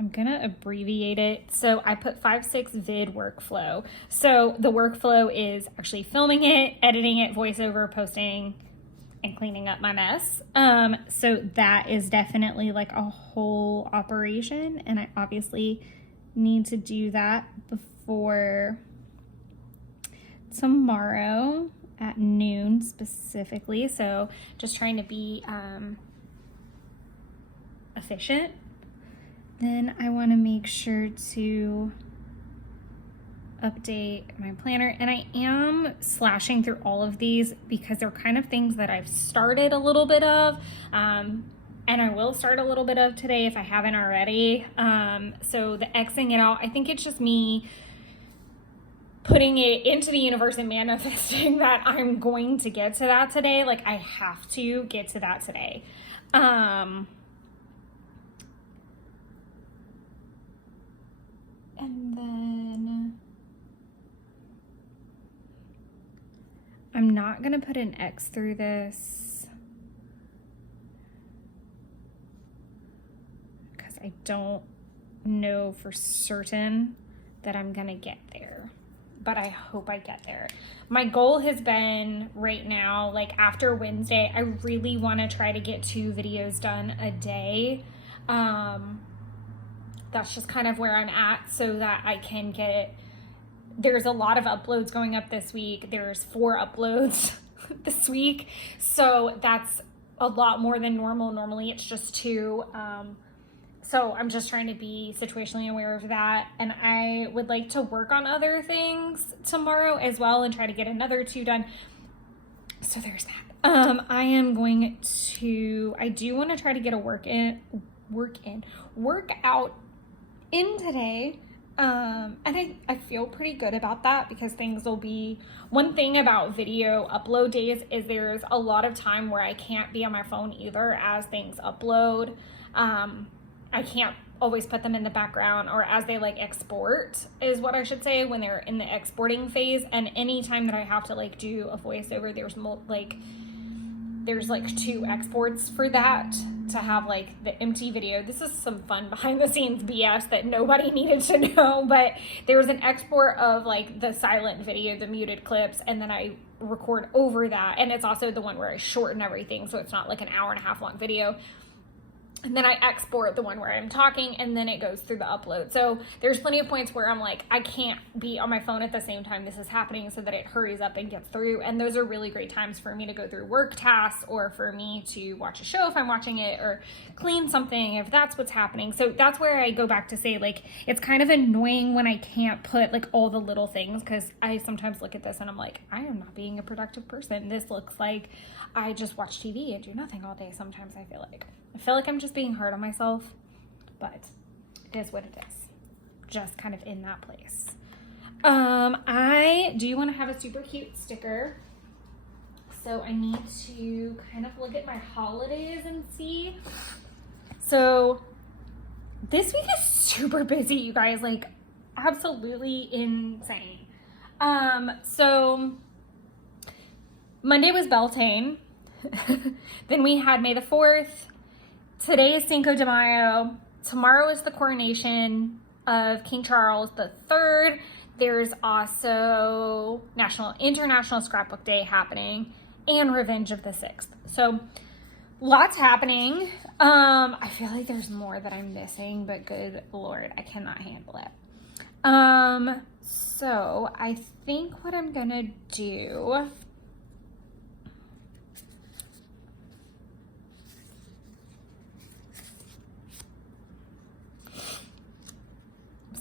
I'm gonna abbreviate it. So I put 5-6 vid workflow. So the workflow is actually filming it, editing it, voiceover, posting, and cleaning up my mess. So that is definitely like a whole operation, and I obviously need to do that before tomorrow at noon specifically. So just trying to be efficient. Then I want to make sure to update my planner, and I am slashing through all of these because they're kind of things that I've started a little bit of, and I will start a little bit of today if I haven't already. So the Xing it out, I think it's just me putting it into the universe and manifesting that I'm going to get to that today. Like, I have to get to that today. And then I'm not going to put an X through this because I don't know for certain that I'm going to get there, but I hope I get there. My goal has been right now, like after Wednesday, I really want to try to get 2 videos done a day. That's just kind of where I'm at so that I can get, there's a lot of uploads going up this week. There's 4 uploads this week. So that's a lot more than normal. Normally it's just 2. So I'm just trying to be situationally aware of that. And I would like to work on other things tomorrow as well and try to get another 2 done. So there's that. I am going to, I do want to try to get a workout in today. And I feel pretty good about that because things will be, one thing about video upload days is there's a lot of time where I can't be on my phone either as things upload. I can't always put them in the background or as they like export is what I should say when they're in the exporting phase. And anytime that I have to like do a voiceover, there's like 2 exports for that to have like the empty video. This is some fun behind the scenes BS that nobody needed to know, but there was an export of like the silent video, the muted clips, and then I record over that. And it's also the one where I shorten everything so it's not like an hour-and-a-half long video. And then I export the one where I'm talking, and then it goes through the upload. So there's plenty of points where I'm like, I can't be on my phone at the same time this is happening so that it hurries up and gets through. And those are really great times for me to go through work tasks or for me to watch a show if I'm watching it or clean something if that's what's happening. So that's where I go back to say, like, it's kind of annoying when I can't put like all the little things, because I sometimes look at this and I'm like, I am not being a productive person. This looks like I just watch TV and do nothing all day. Sometimes I feel like I'm just being hard on myself, but it is what it is. Just kind of in that place. I do want to have a super cute sticker. So I need to kind of look at my holidays and see. So this week is super busy, you guys, like absolutely insane. So Monday was Beltane. Then we had May the 4th. Today is Cinco de Mayo. Tomorrow is the coronation of King Charles III. There's also International Scrapbook Day happening and Revenge of the 6th. So lots happening. I feel like there's more that I'm missing, but good Lord, I cannot handle it. So I think what I'm gonna do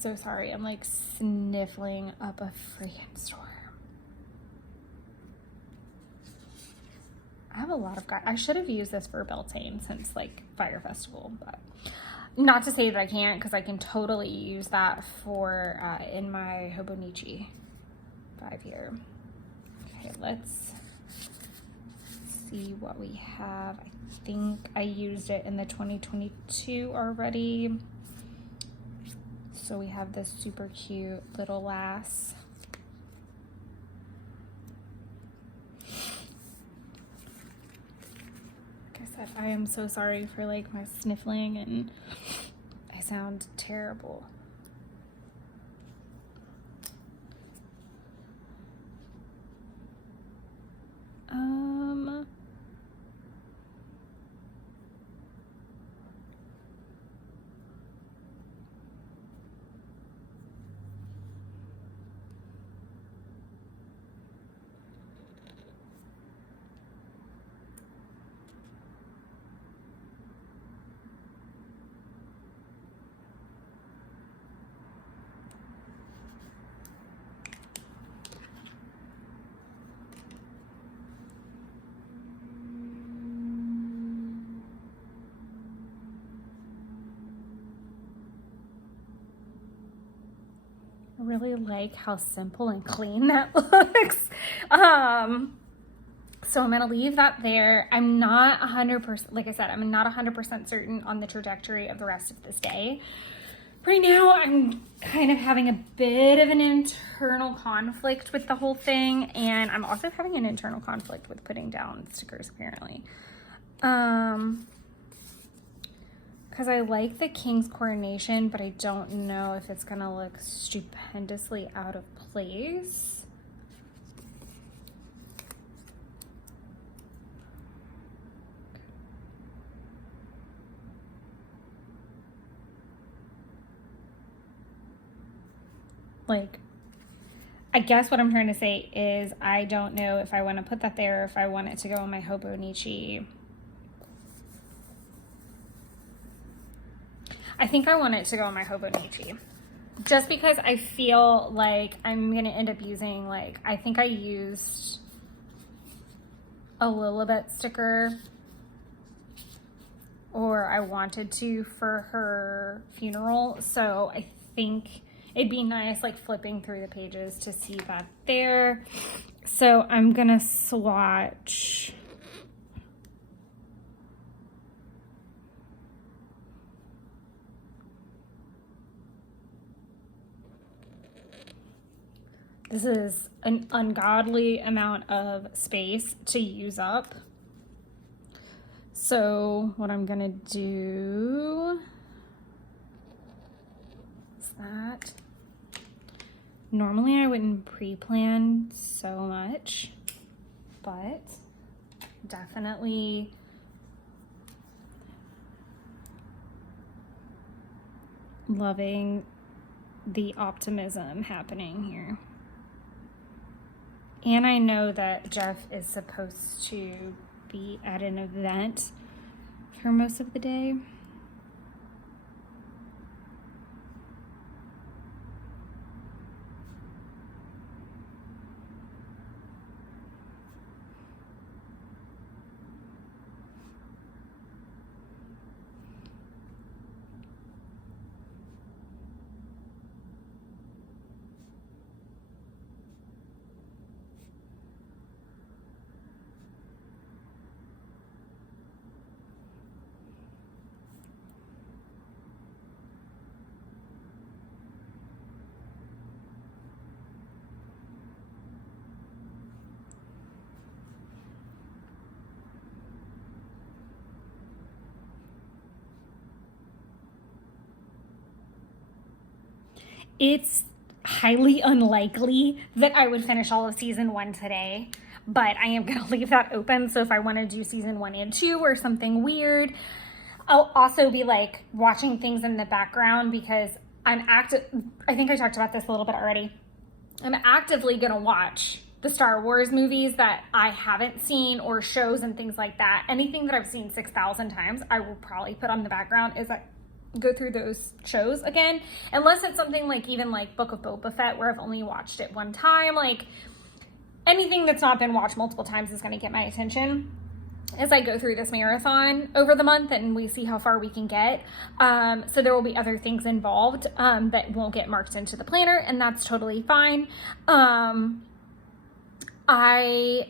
so sorry. I'm like sniffling up a freaking storm. I have a lot of I should have used this for Beltane since like Fire Festival, but not to say that I can't, because I can totally use that for in my Hobonichi 5 here. Okay, let's see what we have. I think I used it in the 2022 already. So we have this super cute little lass. I am so sorry for like my sniffling, and I sound terrible. I really like how simple and clean that looks. So I'm gonna leave that there. I'm not 100%, like I said, I'm not 100% certain on the trajectory of the rest of this day. Right now, I'm kind of having a bit of an internal conflict with the whole thing, and I'm also having an internal conflict with putting down stickers, apparently. Because I like the king's coronation, but I don't know if it's gonna look stupendously out of place. Like, I guess what I'm trying to say is I don't know if I want to put that there, if I want it to go in my Hobonichi. I think I want it to go in my Hobonichi. Just because I feel like I'm going to end up using, like, I think I used a Lilibet sticker, or I wanted to for her funeral. So I think it'd be nice, like, flipping through the pages to see that there. So I'm gonna swatch. This is an ungodly amount of space to use up. So what I'm gonna do is that. Normally I wouldn't pre-plan so much, but definitely loving the optimism happening here. And I know that Jeff is supposed to be at an event for most of the day. It's highly unlikely that I would finish all of season 1 today, but I am going to leave that open. So if I want to do season 1 and 2 or something weird, I'll also be like watching things in the background, because I think I talked about this a little bit already. I'm actively going to watch the Star Wars movies that I haven't seen, or shows and things like that. Anything that I've seen 6,000 times, I will probably put on the background go through those shows again, unless it's something like even like Book of Boba Fett where I've only watched it one time. Like anything that's not been watched multiple times is going to get my attention as I go through this marathon over the month and we see how far we can get. So there will be other things involved that won't get marked into the planner, and that's totally fine. I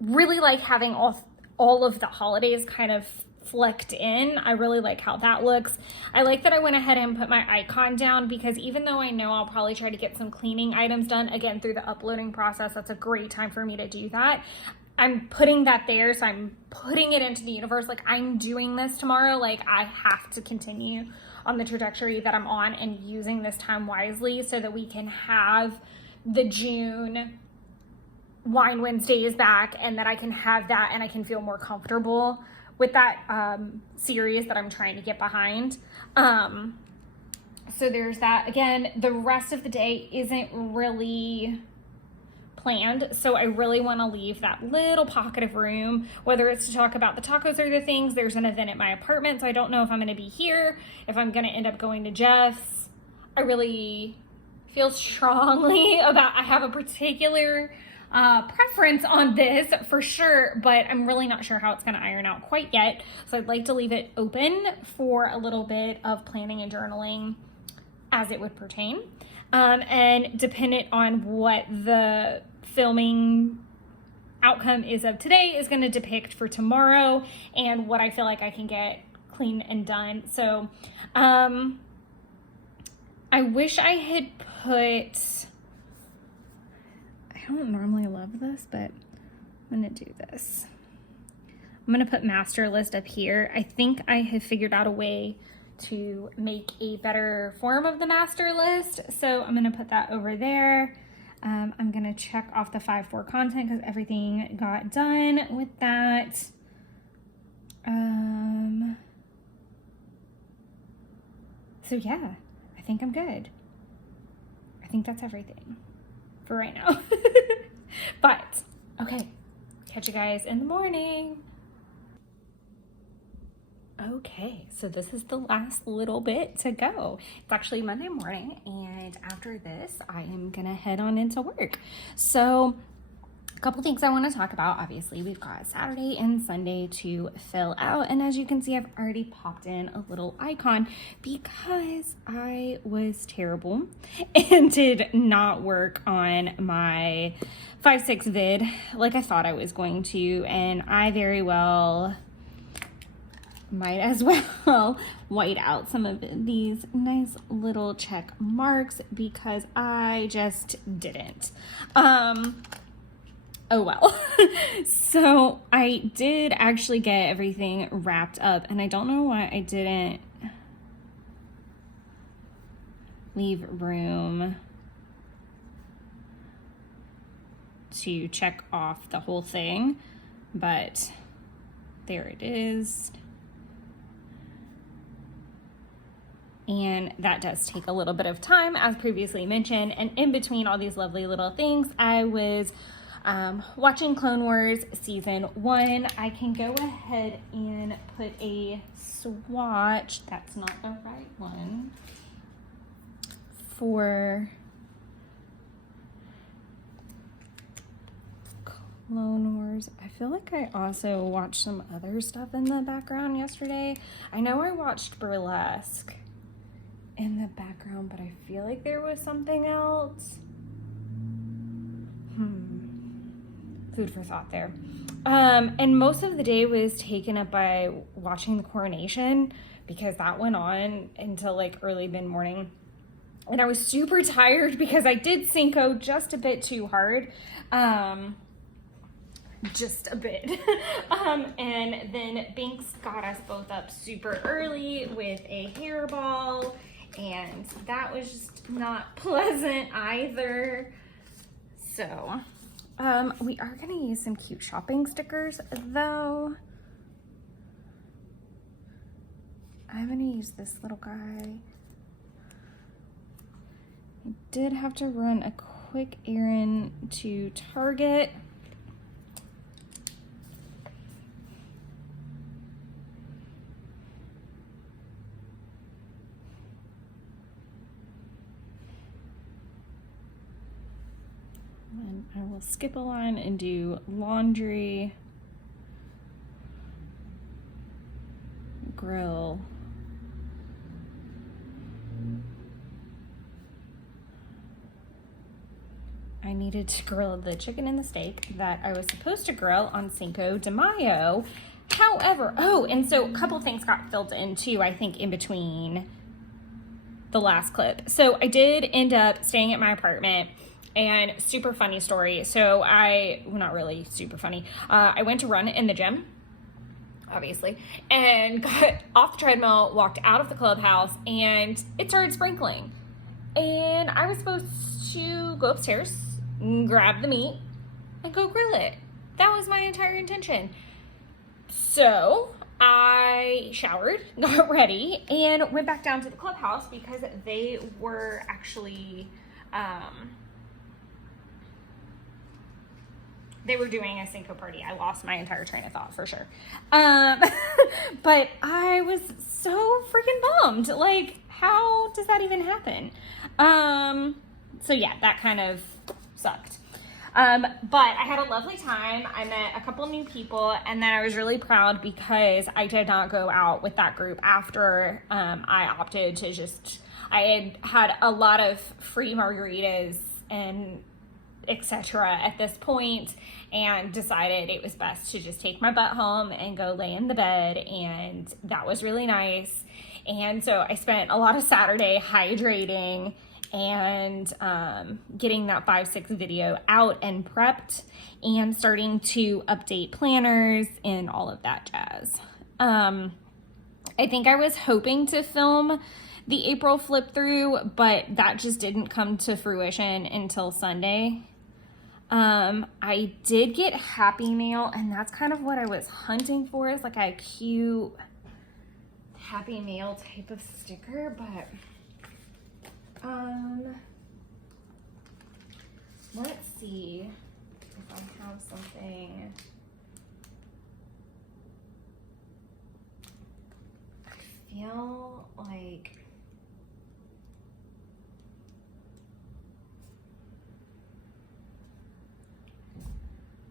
really like having all of the holidays kind of flecked in. I really like how that looks. I like that I went ahead and put my icon down, because even though I know I'll probably try to get some cleaning items done again through the uploading process, that's a great time for me to do that. I'm putting that there, so I'm putting it into the universe. Like, I'm doing this tomorrow. Like, I have to continue on the trajectory that I'm on and using this time wisely so that we can have the June Wine Wednesdays back, and that I can have that and I can feel more comfortable with that series that I'm trying to get behind. So there's that. Again, the rest of the day isn't really planned, so I really want to leave that little pocket of room, whether it's to talk about the tacos or the things. There's an event at my apartment, so I don't know if I'm going to be here, if I'm going to end up going to Jeff's. I really feel strongly about, I have a particular preference on this for sure, but I'm really not sure how it's going to iron out quite yet. So I'd like to leave it open for a little bit of planning and journaling as it would pertain. And dependent on what the filming outcome is of today is going to depict for tomorrow, and what I feel like I can get clean and done. So I wish I had put, I don't normally love this, but I'm going to do this. I'm going to put master list up here. I think I have figured out a way to make a better form of the master list, so I'm going to put that over there. I'm going to check off the 5-4 content because everything got done with that. So yeah, I think I'm good. I think that's everything for right now. But okay, catch you guys in the morning. Okay, so this is the last little bit to go. It's actually Monday morning, and after this I am gonna head on into work. So a couple things I want to talk about. Obviously, we've got Saturday and Sunday to fill out, and as you can see, I've already popped in a little icon because I was terrible and did not work on my 5-6 vid like I thought I was going to, and I very well might as well white out some of these nice little check marks because I just didn't. Oh well. So I did actually get everything wrapped up, and I don't know why I didn't leave room to check off the whole thing, but there it is. And that does take a little bit of time, as previously mentioned. And in between all these lovely little things, I was watching Clone Wars Season 1. I can go ahead and put a swatch, that's not the right one, for Clone Wars. I feel like I also watched some other stuff in the background yesterday. I know I watched Burlesque in the background, but I feel like there was something else. Food for thought there. And most of the day was taken up by watching the coronation because that went on until like early mid-morning. And I was super tired because I did Cinco just a bit too hard. Just a bit. And then Binks got us both up super early with a hairball, and that was just not pleasant either. So we are gonna use some cute shopping stickers though. I'm gonna use this little guy. I did have to run a quick errand to Target. And I will skip a line and do laundry, grill, I needed to grill the chicken and the steak that I was supposed to grill on Cinco de Mayo. However, oh, and so a couple things got filled in too, I think, in between the last clip. So I did end up staying at my apartment, and super funny story. So well, not really super funny. I went to run in the gym, obviously, and got off the treadmill, walked out of the clubhouse, and it started sprinkling. And I was supposed to go upstairs, grab the meat, and go grill it. That was my entire intention. So I showered, got ready, and went back down to the clubhouse because they were actually, they were doing a Cinco party. I lost my entire train of thought for sure. But I was so freaking bummed. Like, how does that even happen? So yeah, that kind of sucked. But I had a lovely time. I met a couple new people, and then I was really proud because I did not go out with that group after I opted to I had a lot of free margaritas and etc. at this point, and decided it was best to just take my butt home and go lay in the bed, and that was really nice. And so I spent a lot of Saturday hydrating and getting that 5-6 video out and prepped and starting to update planners and all of that jazz. I think I was hoping to film the April flip through, but that just didn't come to fruition until Sunday. I did get Happy Mail, and that's kind of what I was hunting for, is like a cute Happy Mail type of sticker, but let's see if I have something. I feel like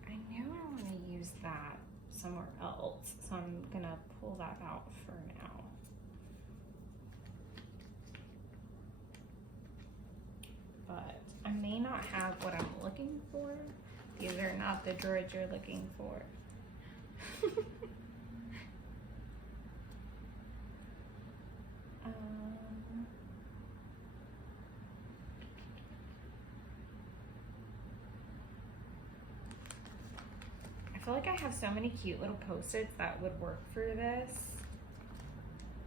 I knew I want to use that somewhere else, so I'm gonna pull that out for now. But I may not have what I'm looking for. These are not the droids you're looking for. I feel like I have so many cute little post-its that would work for this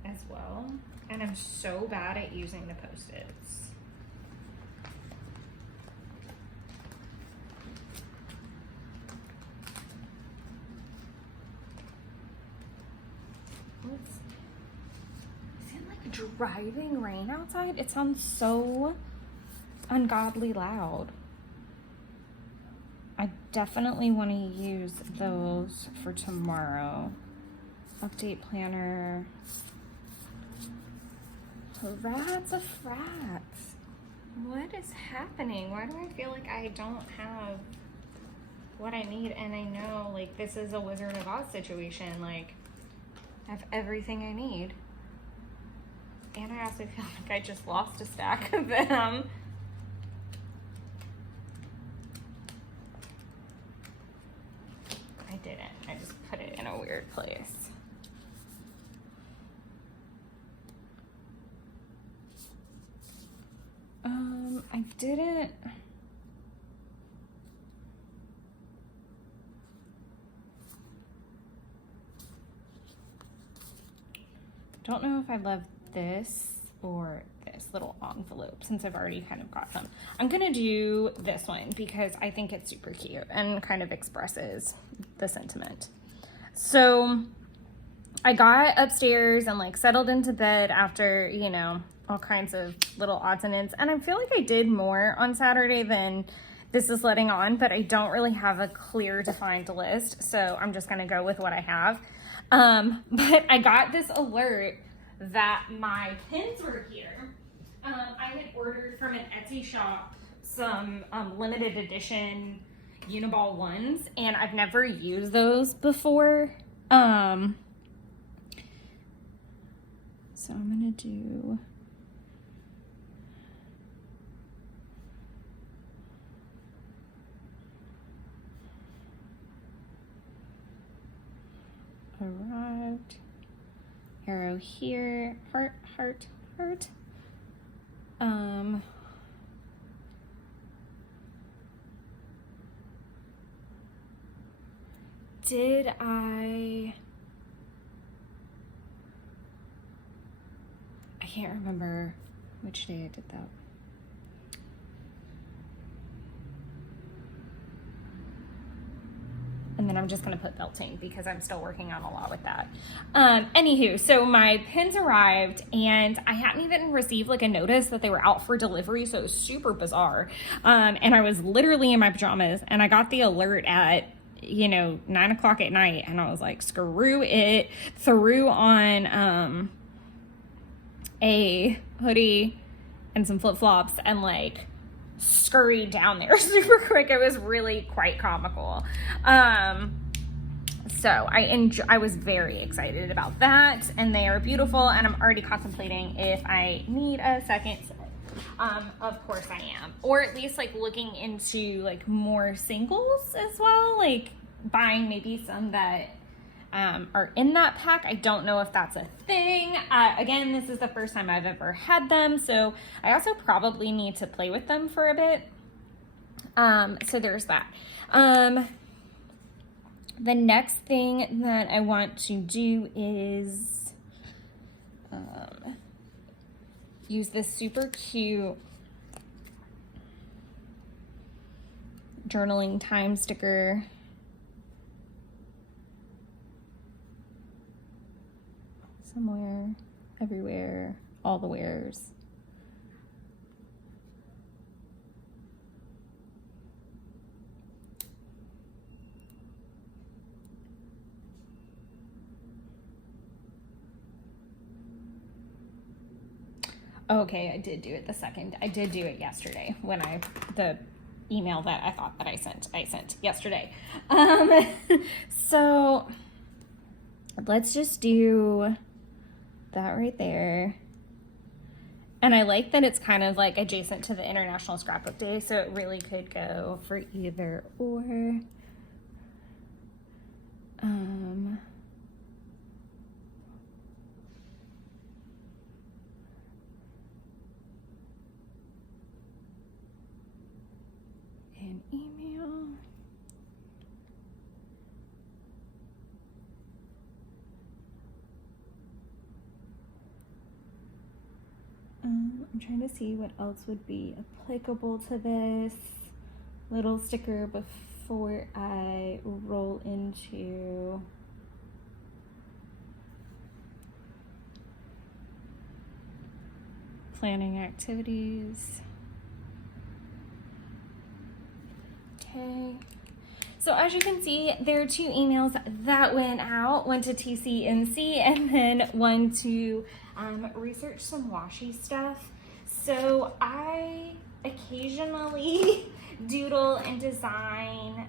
as well. And I'm so bad at using the post-its. Is it like driving rain outside? It sounds so ungodly loud. I definitely want to use those for tomorrow. Update planner. Rats of frats. What is happening? Why do I feel like I don't have what I need? And I know, like, this is a Wizard of Oz situation. Like, I have everything I need. And I also feel like I just lost a stack of them. I didn't. I just put it in a weird place. I didn't. Don't know if I love this or this little envelope, since I've already kind of got them. I'm gonna do this one because I think it's super cute and kind of expresses the sentiment. So I got upstairs and like settled into bed after, you know, all kinds of little odds and ends. And I feel like I did more on Saturday than this is letting on, but I don't really have a clear defined list. So I'm just gonna go with what I have. But I got this alert that my pins were here. I had ordered from an Etsy shop some limited edition Uniball ones, and I've never used those before. So I'm gonna do arrived, arrow here, heart, heart, heart. Did I can't remember which day I did that. And then I'm just gonna put belting because I'm still working on a lot with that. Anywho, so my pins arrived and I hadn't even received like a notice that they were out for delivery, so it was super bizarre. And I was literally in my pajamas and I got the alert at 9 o'clock at night, and I was like, screw it, threw on a hoodie and some flip-flops and like scurried down there super quick. It was really quite comical. So I was very excited about that, and they are beautiful, and I'm already contemplating if I need a second set. Of course I am, or at least like looking into like more singles as well, like buying maybe some that are in that pack. I don't know if that's a thing. Again, this is the first time I've ever had them, so I also probably need to play with them for a bit. So there's that. The next thing that I want to do is use this super cute journaling time sticker. Somewhere, everywhere, all the wares. Okay, I did do it I did do it yesterday when the email that I thought that I sent yesterday. So let's just do that right there. And I like that it's kind of like adjacent to the International Scrapbook Day, so it really could go for either or. An email. I'm trying to see what else would be applicable to this little sticker before I roll into planning activities. Okay. So as you can see, there are 2 emails that went out, one to TCNC and then one to research some washi stuff. So I occasionally doodle and design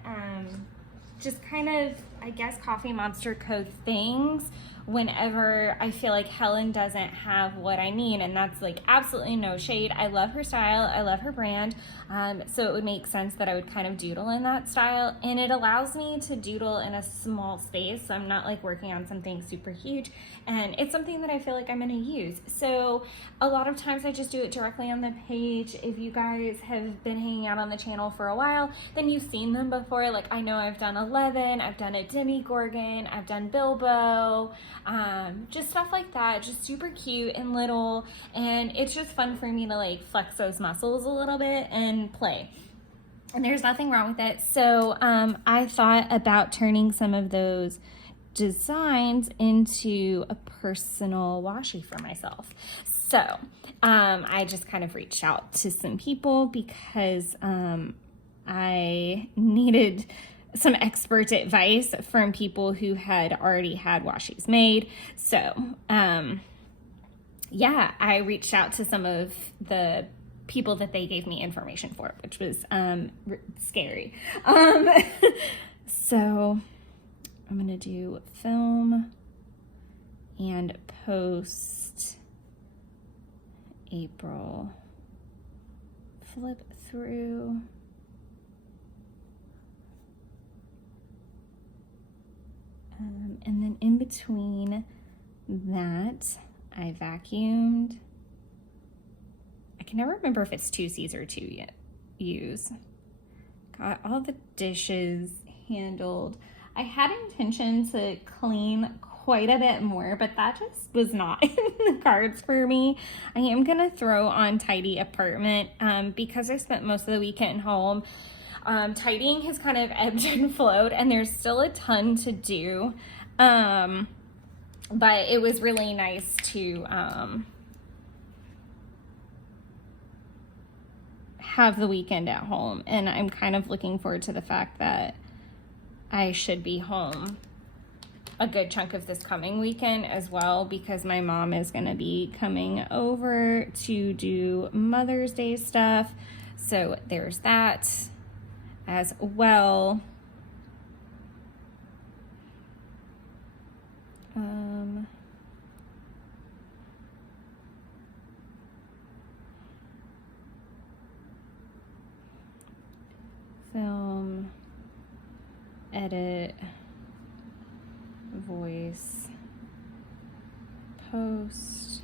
just kind of, I guess, Coffee Monster Code things whenever I feel like Helen doesn't have what I need, and that's like absolutely no shade. I love her style, I love her brand, so it would make sense that I would kind of doodle in that style, and it allows me to doodle in a small space, so I'm not like working on something super huge, and it's something that I feel like I'm gonna use. So a lot of times I just do it directly on the page. If you guys have been hanging out on the channel for a while, then you've seen them before. Like I know I've done 11, I've done a Demogorgon, I've done Bilbo, just stuff like that, just super cute and little, and it's just fun for me to like flex those muscles a little bit and play, and there's nothing wrong with it. So I thought about turning some of those designs into a personal washi for myself. So I just kind of reached out to some people because I needed some expert advice from people who had already had washis made. So yeah, I reached out to some of the people that they gave me information for, which was scary. So I'm gonna do film and post April, flip through, and then in between that I vacuumed. I can never remember if it's 2 C's or 2 U's. Got all the dishes handled. I had intention to clean quite a bit more, but that just was not in the cards for me. I am gonna throw on tidy apartment because I spent most of the weekend home. Tidying has kind of ebbed and flowed, and there's still a ton to do, but it was really nice to have the weekend at home, and I'm kind of looking forward to the fact that I should be home a good chunk of this coming weekend as well, because my mom is going to be coming over to do Mother's Day stuff, so there's that as well. Film, edit, voice, post,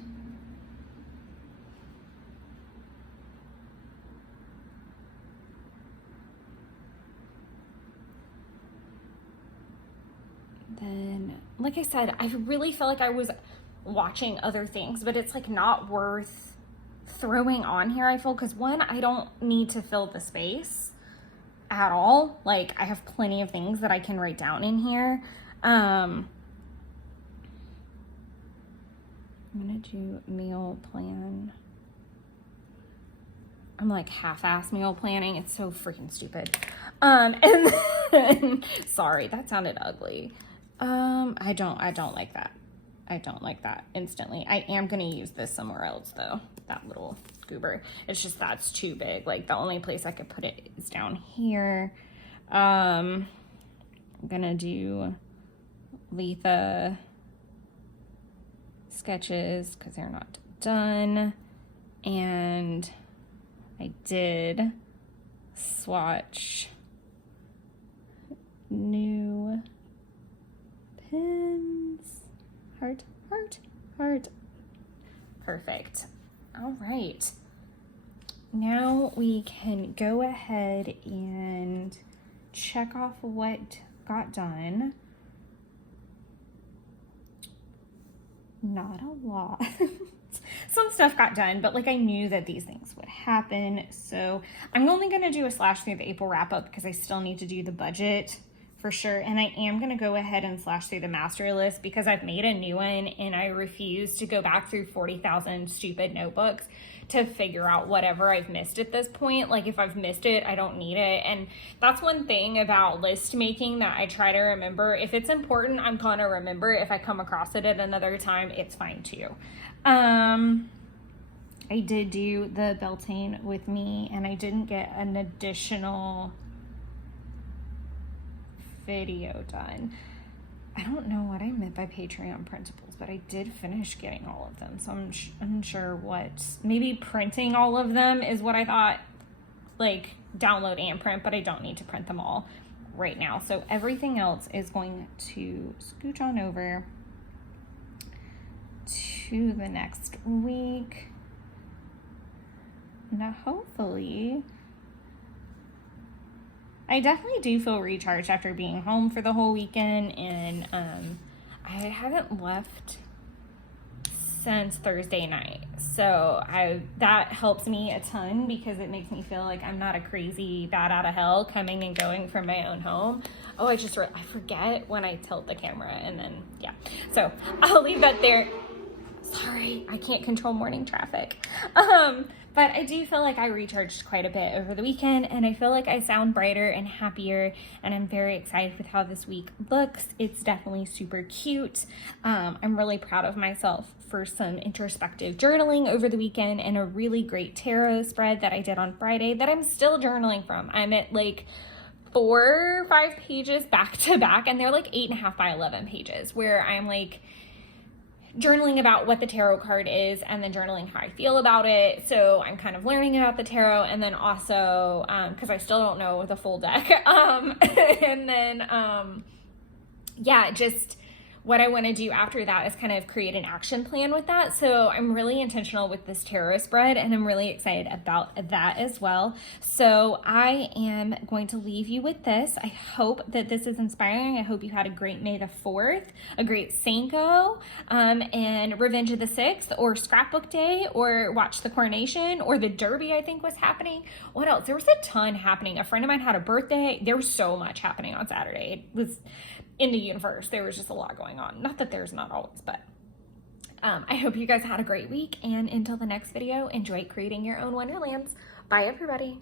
then, like I said, I really felt like I was watching other things, but it's like not worth throwing on here, I feel, because one, I don't need to fill the space at all. Like, I have plenty of things that I can write down in here. I'm gonna do meal plan. I'm like half-ass meal planning. It's so freaking stupid. And then, sorry, that sounded ugly. I don't like that. I don't like that instantly. I am gonna use this somewhere else though, that little goober. It's just that's too big. Like, the only place I could put it is down here. I'm gonna do Letha sketches because they're not done, and I did swatch new pins. Heart, heart, heart. Perfect. All right. Now we can go ahead and check off what got done. Not a lot. Some stuff got done, but like I knew that these things would happen. So I'm only going to do a slash through the April wrap up because I still need to do the budget for sure. And I am going to go ahead and slash through the master list because I've made a new one and I refuse to go back through 40,000 stupid notebooks to figure out whatever I've missed at this point. Like, if I've missed it, I don't need it. And that's one thing about list making that I try to remember. If it's important, I'm going to remember. If I come across it at another time, it's fine too. I did do the Beltane with me, and I didn't get an additional video done. I don't know what I meant by Patreon principles, but I did finish getting all of them. So I'm unsure what, maybe printing all of them is what I thought, like download and print, but I don't need to print them all right now. So everything else is going to scooch on over to the next week. Now, hopefully, I definitely do feel recharged after being home for the whole weekend, and I haven't left since Thursday night, so that helps me a ton because it makes me feel like I'm not a crazy bat out of hell coming and going from my own home. Oh, I forget when I tilt the camera, and then yeah, so I'll leave that there. Sorry, I can't control morning traffic. But I do feel like I recharged quite a bit over the weekend, and I feel like I sound brighter and happier, and I'm very excited with how this week looks. It's definitely super cute. I'm really proud of myself for some introspective journaling over the weekend and a really great tarot spread that I did on Friday that I'm still journaling from. I'm at like 4 or 5 pages back to back, and they're like 8.5 by 11 pages, where I'm like journaling about what the tarot card is and then journaling how I feel about it. So I'm kind of learning about the tarot, and then also because I still don't know the full deck, and then yeah, just what I want to do after that is kind of create an action plan with that. So I'm really intentional with this tarot spread, and I'm really excited about that as well. So I am going to leave you with this. I hope that this is inspiring. I hope you had a great May the 4th, a great Cinco, and Revenge of the 6th, or Scrapbook Day, or watch the coronation, or the Derby, I think was happening. What else? There was a ton happening. A friend of mine had a birthday. There was so much happening on Saturday. It was in the universe. There was just a lot going on. Not that there's not always, but I hope you guys had a great week, and until the next video, enjoy creating your own wonderlands. Bye everybody.